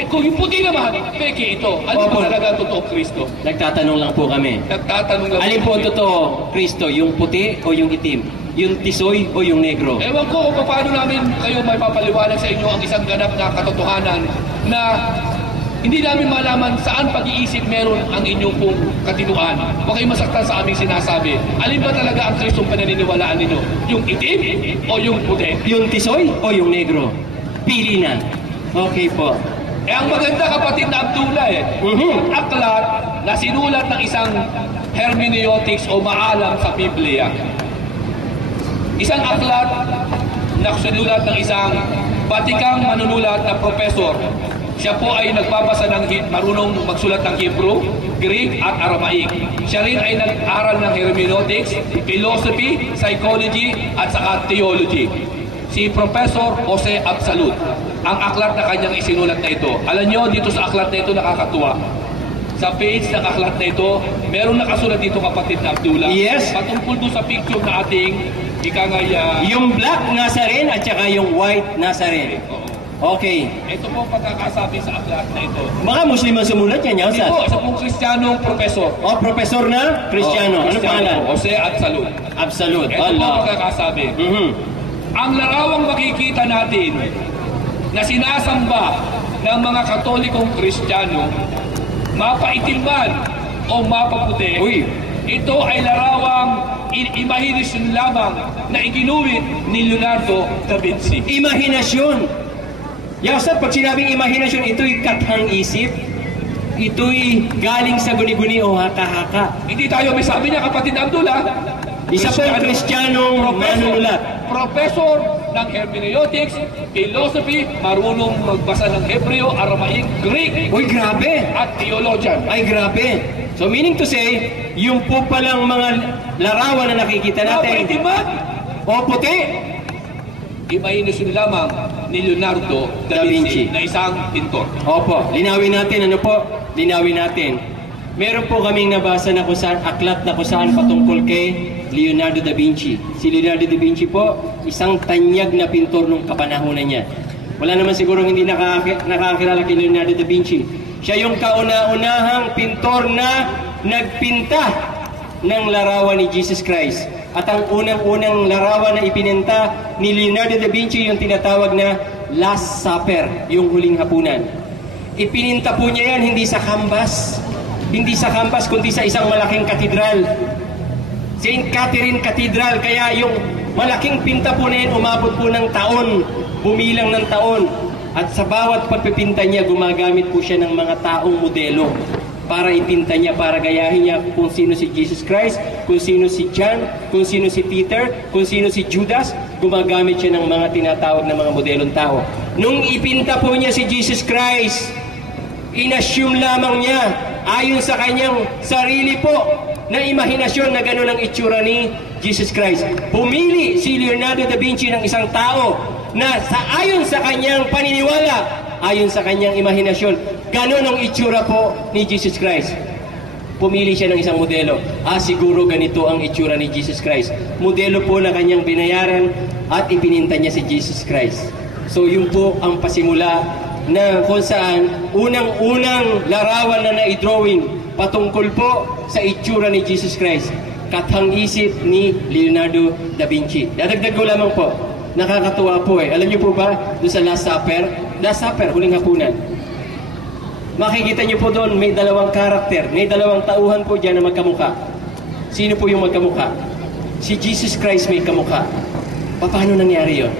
Kung yung puti naman, peke ito. Ano Opo. ba talaga ang totoong Kristo? Nagtatanong lang po kami. Nagtatanong lang. Alin po ang totoo, Kristo? Yung puti o yung itim? Yung tisoy o yung negro? Ewan ko kung paano namin kayo may papaliwanag sa inyo ang isang ganap na katotohanan na hindi namin malaman saan pag-iisip meron ang inyong pong katinuan. Huwag kayong masaktan sa aming sinasabi. Alin ba talaga ang Kristong pananiniwalaan ninyo? Yung itim o yung puti? Yung tisoy o yung negro? Pili na. Okay po. Eh ang maganda kapatid na Abdullah ang aklat na sinulat ng isang hermeneutics o maalam sa Biblia. Isang aklat na sinulat ng isang batikang manunulat na profesor. Siya po ay nagbabasa marunong magsulat ng Hebrew, Greek at Aramaic. Siya rin ay nag-aral ng hermeneutics, philosophy, psychology at saka theology. Si Professor Jose Absalud. Ang aklat na kanyang isinulat na ito. Alam nyo, dito sa aklat na ito nakakatuwa. Sa page ng aklat na ito, meron nakasulat dito kapatid na Abdullah. Yes. Patungkol doon sa picture na ating ikangaya. Yung black Nazarene at saka yung white Nazarene. Okay. Ito po ang pagkakasabi sa aklat na ito. Baka Muslim ang sumulat yan, Hindi Yausa? po, isa pong Kristiyanong profesor. O, profesor na? Kristiyano. Ano pangalan? Jose Absalud. Absolute. Ito po ang Allah. pagkakasabi. Ang larawang makikita natin na sinasamba ng mga Katolikong Kristiyano, mapaitim man o mapaputi, ito ay larawang imahinasyon lamang na iginuwit ni Leonardo da Vinci. Imahinasyon. Yausa, pag sinabing imahinasyon, ito'y kathang isip. Ito'y galing sa guni-guni o haka-haka. Hindi tayo may sabi niya kapatid Abdullah. Isa pong Kristiyanong manunulat. Professor ng hermeneutics, philosophy, marunong magbasa ng Hebreo, Aramaic, Greek, Uy, grabe! at theologian. Ay, grabe! So, meaning to say, yung po palang mga larawan na nakikita natin, Napaitim man? o puti, imahinasyon lamang ni Leonardo da Vinci na isang pintor. Opo, linawin natin, linawin natin. Meron po kaming nabasa na aklat na kusaan patungkol kay Leonardo da Vinci. Si Leonardo da Vinci po, isang tanyag na pintor nung kapanahunan niya. Wala naman siguro hindi nakakilala kay Leonardo da Vinci. Siya yung kauna-unahang pintor na nagpinta ng larawan ni Jesus Christ. At ang unang-unang larawan na ipinenta ni Leonardo da Vinci yung tinatawag na Last Supper, yung huling hapunan. Ipininta po niya yan hindi sa canvas, kundi sa isang malaking katedral. St. Catherine Cathedral, kaya yung malaking pinta po na yan umabot po ng taon, bumilang ng taon. At sa bawat pagpipinta niya, gumagamit po siya ng mga taong modelo para ipinta niya, para gayahin niya kung sino si Jesus Christ, kung sino si John, kung sino si Peter, kung sino si Judas. Gumagamit siya ng mga tinatawag na mga modelong tao. Nung ipinta po niya si Jesus Christ, inassume lamang niya ayon sa kanyang sarili po na imahinasyon na gano'n ang itsura ni Jesus Christ. Pumili si Leonardo da Vinci ng isang tao na ayon sa kanyang paniniwala, ayon sa kanyang imahinasyon, gano'n ang itsura po ni Jesus Christ. Pumili siya ng isang modelo. Siguro ganito ang itsura ni Jesus Christ. Modelo po na kanyang binayaran at ipininta niya si Jesus Christ. So yun po ang pasimula na kung saan unang-unang larawan na na-drawing patungkol po sa itsura ni Jesus Christ. Kathang-isip ni Leonardo da Vinci. Dadagdag ko lamang po, nakakatuwa po eh. Alam niyo po ba, doon sa Last Supper, huling hapunan, makikita niyo po doon may dalawang karakter, may dalawang tauhan po dyan na magkamukha. Sino po yung magkamukha? Si Jesus Christ may kamukha. Paano nangyari yun?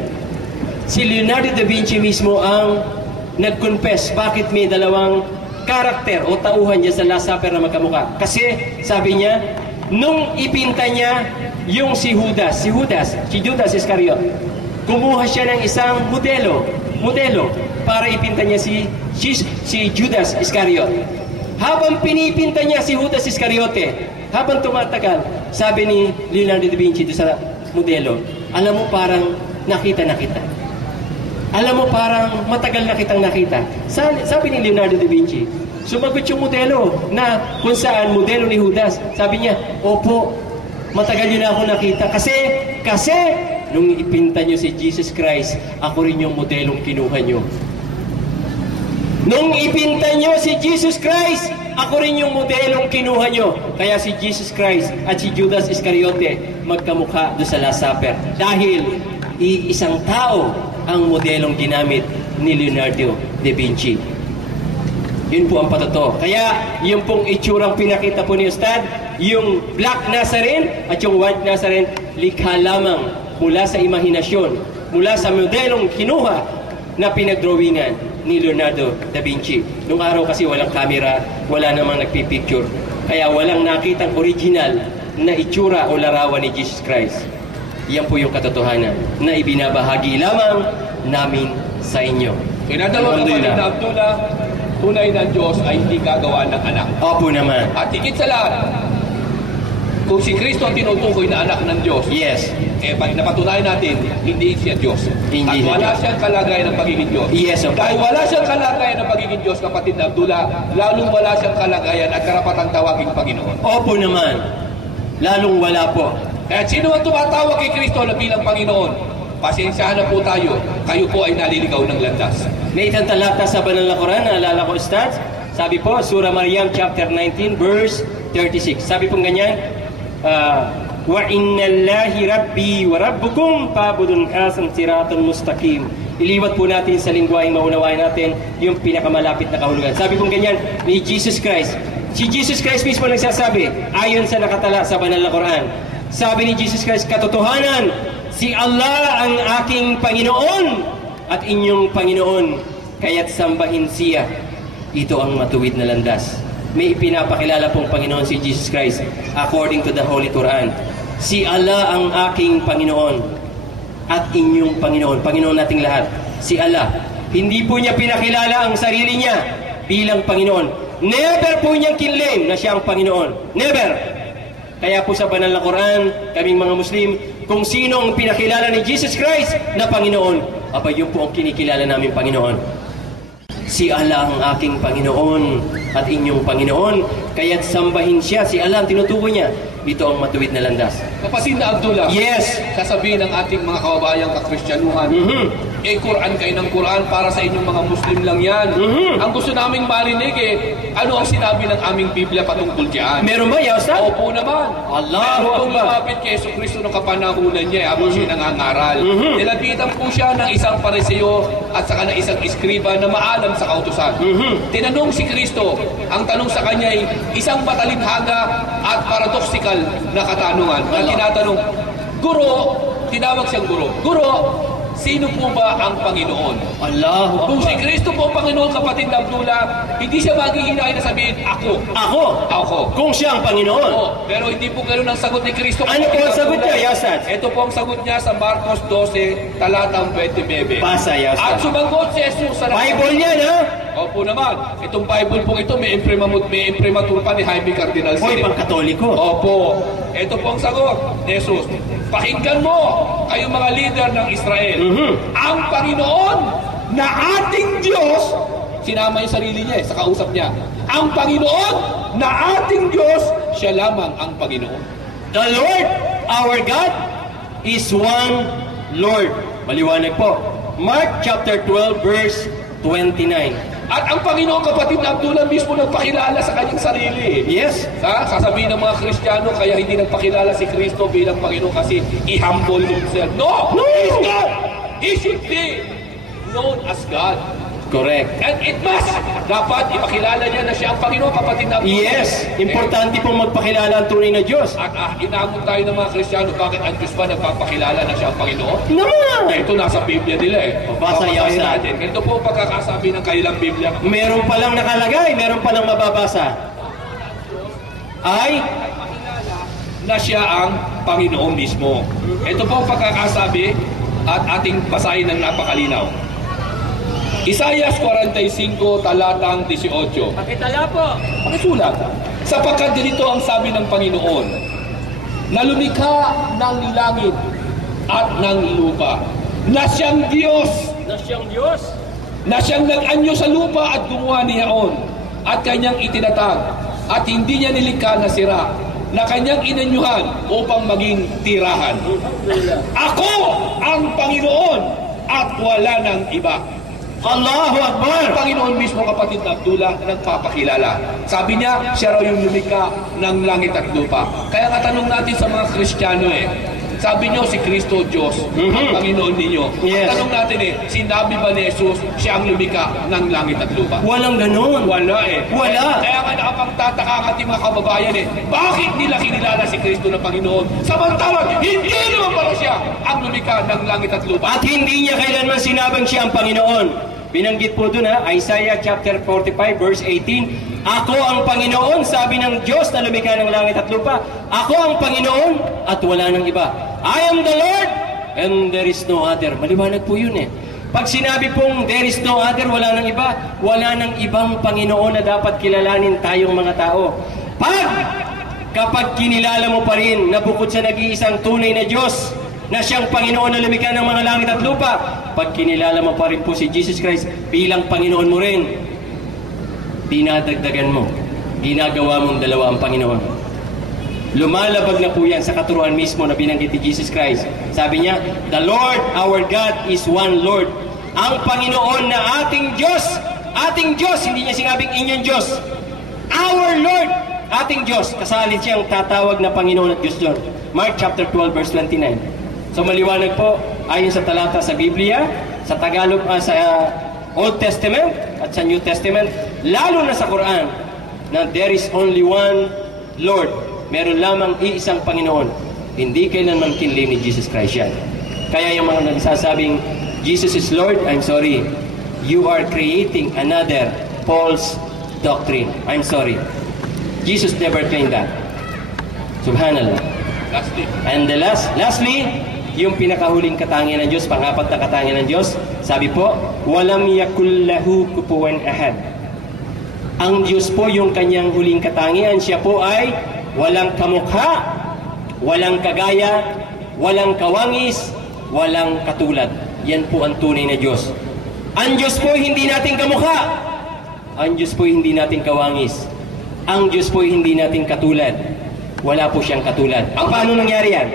Si Leonardo da Vinci mismo ang nag-confess bakit may dalawang karakter o tauhan niya sa Last Supper na magkamukha. Kasi sabi niya, nung ipinta niya yung si Judas Iscariot, kumuha siya ng isang modelo para ipinta niya si Judas Iscariot. Habang pinipinta niya si Judas Iscariote, habang tumatagal, sabi ni Leonardo da Vinci sa modelo, alam mo parang nakita na kita. Alam mo parang matagal na kitang nakita. Sabi ni Leonardo da Vinci, sumagot yung modelo na kung saan modelo ni Judas. Sabi niya, opo, matagal yun na ako nakita. Kasi nung ipinta nyo si Jesus Christ, ako rin yung modelong kinuha nyo. Nung ipinta nyo si Jesus Christ, ako rin yung modelong kinuha nyo. Kaya si Jesus Christ at si Judas Iscariote magkamukha doon sa Last Supper. Dahil isang tao ang modelong ginamit ni Leonardo da Vinci. Yun po ang patotoo. Kaya yung pong itsurang pinakita po ni Ustad, yung Black Nazarene at yung White Nazarene, likha lamang mula sa imahinasyon, mula sa modelong kinuha na pinagdrawingan ni Leonardo da Vinci. Nung araw kasi walang camera, wala namang nagpipicture. Kaya walang nakitang original na itsura o larawan ni Jesus Christ. Yan po yung katotohanan na ibinabahagi lamang namin sa inyo. Pinadalawa kapatid na Abdullah, tunay na Diyos ay hindi gagawa ng anak. Opo naman. At higit sa lahat, kung si Kristo ang tinutukoy na anak ng Diyos, yes, pag napatunayan natin, hindi siya Diyos. Hindi at wala siyang kalagayan ng pagiging Diyos. Yes, okay. Dahil wala siyang kalagayan ng pagiging Diyos, kapatid na Abdullah, lalong wala siyang kalagayan at karapatang tawaging Panginoon. Opo naman. Lalong wala po. Kaya sino ang tumatawag kay Kristo na bilang Panginoon? Pasensyahan na po tayo. Kayo po ay naliligaw ng landas. May isang talata sa Banal na Quran, naalala ko, Ustad. Sabi po, Surah Maryam chapter 19, verse 36. Sabi po ganyan, wa innallahi rabbi wa rabbukum fa'budun hasan siratun mustaqim. Iliwat po natin sa lingwaing maunawain natin yung pinakamalapit na kahulugan. Sabi po ganyan ni Jesus Christ. Si Jesus Christ mismo nagsasabi, ayon sa nakatala sa Banal na Quran. Sabi ni Jesus Christ, katotohanan, si Allah ang aking Panginoon at inyong Panginoon, kaya't sambahin siya. Ito ang matuwid na landas. May ipinapakilala pong Panginoon si Jesus Christ according to the Holy Quran. Si Allah ang aking Panginoon at inyong Panginoon. Panginoon nating lahat. Si Allah. Hindi po niya pinakilala ang sarili niya bilang Panginoon. Never po niyang kinlaim na siya ang Panginoon. Never. Kaya po sa Banal na Quran, kaming mga Muslim, kung sino ang pinakilala ni Jesus Christ na Panginoon, aba yun po ang kinikilala namin Panginoon. Si Allah ang aking Panginoon at inyong Panginoon, kaya't sambahin siya. Si Allah ang tinutukoy niya. Ito ang matuwid na landas. Kapatid na Abdullah, Yes! sasabihin ng ating mga kababayang kakristyanuhan, Quran kayo ng Quran, para sa inyong mga Muslim lang yan. Ang gusto naming marinig ano ang sinabi ng aming Biblia patungkol dyan? Meron ba, Yausta? Opo naman. Allahu Meron pong Akbar. lumapit kay Yesu Cristo ng kapanahunan niya, habang siya nangangaral. Nilapitan po siya ng isang pariseo at saka ng isang iskriba na maalam sa kautusan. Tinanong si Kristo, ang tanong sa kanya ay isang matalinhaga at paradoxical na katanungan. Na tinatanong, Guro, tinawag siyang Guro, Guro, sino po ba ang Panginoon? Allahu Kung si Akbar. Kristo po ang Panginoon, kapatid na Abdullah, hindi siya maghihinahin na sabihin, ako. Ako. Kung siya ang Panginoon. Oo, pero hindi po ganoon ang sagot ni Kristo. Ano po ang sagot niya, Yasat? Ito po ang sagot niya sa Marcos 12, talatang 29. Basa, Yasat. At sumagot si Jesus sa Bible yan, ha? Opo naman. Itong Bible po ito, may imprimatur pa ni Jaime Cardinal Hoy, Sin. pang-Katoliko. Opo. Ito po ang sagot ni Jesus. Pakinggan mo, kayong mga leader ng Israel. Ang Panginoon na ating Diyos, sinama yung sarili niya sa kausap niya. Ang Panginoon na ating Diyos, siya lamang ang Panginoon. The Lord, our God, is one Lord. Maliwanag po. Mark chapter 12, verse 29. At ang Panginoon, kapatid na Abdullah, mismo nagpakilala sa kanyang sarili. Yes? Sasabihin ng mga Kristiyano, kaya hindi nagpakilala si Kristo bilang Panginoon kasi i-humble himself. No! He's God! He should be known as God. Correct. And it must. Dapat ipakilala niya na siya ang Panginoon, kapatid na Abdullah. Yes, importante pong magpakilala ang tunay na Diyos. At inamon tayo ng mga Kristiyano, bakit ang Diyos ba nagpapakilala na siya ang Panginoon? Naman! Ito nasa Biblia nila Basa Babasahin Yasa. natin. Ito po ang pagkakasabi ng kailang Biblia. Meron palang nakalagay, meron palang mababasa. Ay, Na siya ang Panginoon mismo. Ito po ang pagkakasabi at ating basahin ng napakalinaw. Isaiah 45, talatang 18. pakitala po. Pakisulat. Sapagkat ganito ang sabi ng Panginoon, na lumikha ng langit at ng lupa, na siyang Diyos, na siyang nag-anyo sa lupa at gumawa niyaon, at kanyang itinatag, at hindi niya nilikha na sira, na kanyang inanyuhan upang maging tirahan. Ako ang Panginoon at wala nang iba. Allahu Ang Akbar! Panginoon mismo, kapatid na Abdullah, nagpapakilala. Sabi niya, siya raw yung lumikha ng langit at lupa. Kaya nga tanong natin sa mga Kristiyano sabi niyo si Kristo Diyos, ang Panginoon ninyo. Yes. Ang tanong natin sinabi ba ni Jesus siya ang lumikha ng langit at lupa? Walang ganun. Wala Wala. Kaya nga nakapagtataka ang ating mga kababayan bakit nila kinilala si Kristo na Panginoon? Samantalang hindi naman pala siya ang lumikha ng langit at lupa. At hindi niya kailanman sinabing siya ang Panginoon. Binanggit po doon Isaiah chapter 45 verse 18. Ako ang Panginoon, sabi ng Diyos na lumikha ng langit at lupa. Ako ang Panginoon at wala nang iba. I am the Lord and there is no other. Maliwanag po yun Pag sinabi pong there is no other, wala nang iba, wala nang ibang Panginoon na dapat kilalanin tayong mga tao. Kapag kinilala mo pa rin na bukod sa nag-iisang tunay na Diyos, na siyang Panginoon na lumikha ng mga langit at lupa, pag kinilala mo pa rin po si Jesus Christ bilang Panginoon mo rin, dinadagdagan mo, ginagawa mong dalawa ang Panginoon. Lumalabag na po yan sa katuruan mismo na binanggit ni Jesus Christ. Sabi niya, the Lord our God is one Lord. Ang Panginoon na ating Diyos, hindi niya sinabing inyong Diyos. Our Lord, ating Diyos, kasali siyang tatawag na Panginoon at Diyos doon. Mark chapter 12 verse 29. So maliwanag po, ayon sa talata sa Biblia, sa Tagalog, sa Old Testament at sa New Testament, lalo na sa Quran, na there is only one Lord. Meron lamang iisang Panginoon. Hindi kailanman kinli ni Jesus Christ yan. Kaya yung mga nagsasabing, Jesus is Lord, I'm sorry. You are creating another false doctrine. I'm sorry. Jesus never claimed that. Subhanallah. And the lastly, yung pinakahuling katangian ng Diyos, pang-apat na katangian ng Diyos, sabi po, walam yakullahu kufuwan ahad. Ang Diyos po yung kanyang huling katangian, siya po ay walang kamukha, walang kagaya, walang kawangis, walang katulad. Yan po ang tunay na Diyos. Ang Diyos po hindi natin kamukha. Ang Diyos po hindi natin kawangis. Ang Diyos po hindi natin katulad. Wala po siyang katulad. Paano nangyari yan?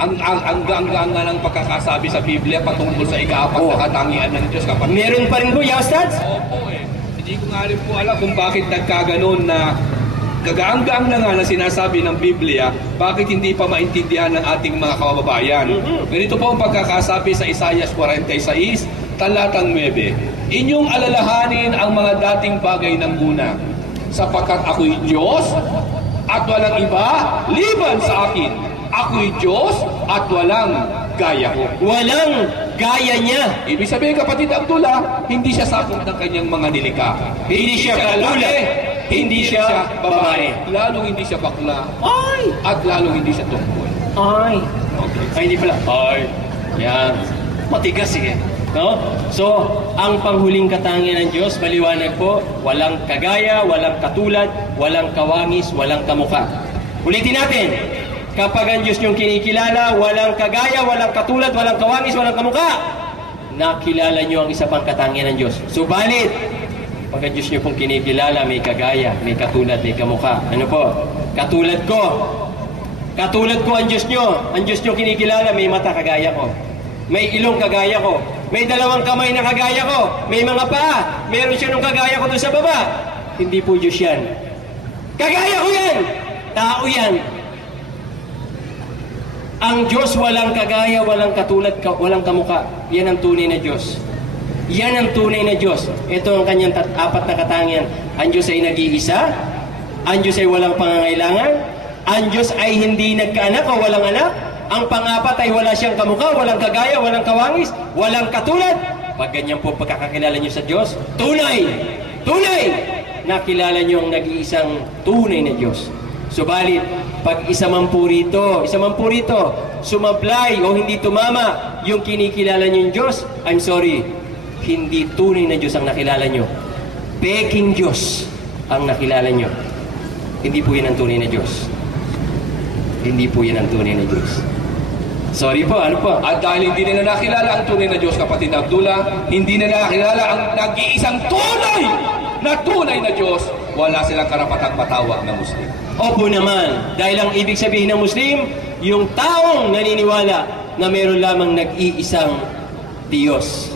Ang gangga ng pagkakasabi sa Biblia patungkol sa ikaapat na katangian ng Diyos, kapatid. Meron pa rin po, Yastads? Opo eh. Hindi ko nga rin po alam kung bakit nagkaganon na kagaang-gaang na nga na sinasabi ng Biblia, bakit hindi pa maintindihan ng ating mga kababayan. Ganito po ang pagkakasabi sa Isaiah 46, talatang 9. Inyong alalahanin ang mga dating bagay ng una, sapagkat ako'y Diyos at walang iba liban sa akin. Ako'y Diyos at walang gaya ko. Walang gaya niya. Ibig sabihin, kapatid Abdullah, hindi siya sakop ng kanyang mga nilikha. Hindi siya lalaki, hindi siya babae. Lalong hindi siya bakla. Ay! At lalong hindi siya tungkol. Ay! Okay. Ay, hindi pala. Ay! Yan. Matigas eh. No? So, ang panghuling katangian ng Diyos, maliwanag po, walang kagaya, walang katulad, walang kawangis, walang kamukha. Ulitin natin. Kapag ang Diyos niyong kinikilala, walang kagaya, walang katulad, walang kawangis, walang kamukha, nakilala niyo ang isa pang katangian ng Diyos. Subalit, pag ang Diyos niyo pong kinikilala, may kagaya, may katulad, may kamukha. Ano po? Katulad ko. Katulad ko ang Diyos niyo. Ang Diyos niyo kinikilala, may mata kagaya ko. May ilong kagaya ko. May dalawang kamay na kagaya ko. May mga paa. Meron siya nung kagaya ko doon sa baba. Hindi po Diyos yan. Kagaya ko yan! Tao yan. Ang Diyos walang kagaya, walang katulad, walang kamukha. Yan ang tunay na Diyos. Yan ang tunay na Diyos. Ito ang kanyang apat na katangian. Ang Diyos ay nag-iisa. Ang Diyos ay walang pangangailangan. Ang Diyos ay hindi nagkaanak o walang anak. Ang pang-apat ay wala siyang kamukha, walang kagaya, walang kawangis, walang katulad. Pag ganyan po pagkakakilala niyo sa Diyos, tunay! Tunay! Nakilala niyo ang nag-iisang tunay na Diyos. Subalit, pag isa man po rito, sumablay o hindi tumama yung kinikilala niyo yung Diyos, I'm sorry, hindi tunay na Diyos ang nakilala niyo. Peking Diyos ang nakilala niyo. Hindi po yan ang tunay na Diyos. Hindi po yan ang tunay na Diyos. Sorry po, ano po? At dahil hindi nila nakilala ang tunay na Diyos, kapatid Abdullah, hindi nila nakilala ang nag-iisang tunay na Diyos, wala silang karapatang matawag na Muslim. Opo naman, dahil ang ibig sabihin ng Muslim, yung taong naniniwala na meron lamang nag-iisang Diyos.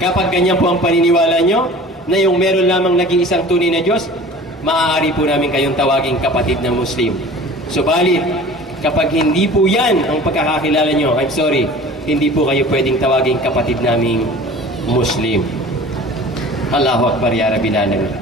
Kapag ganyan po ang paniniwala nyo, na yung meron lamang nag-iisang tunay na Diyos, maaari po namin kayong tawaging kapatid ng Muslim. Subalit, kapag hindi po yan ang pagkakakilala nyo, I'm sorry, hindi po kayo pwedeng tawaging kapatid naming Muslim. Allahu Akbar ya Rabbil Alamin.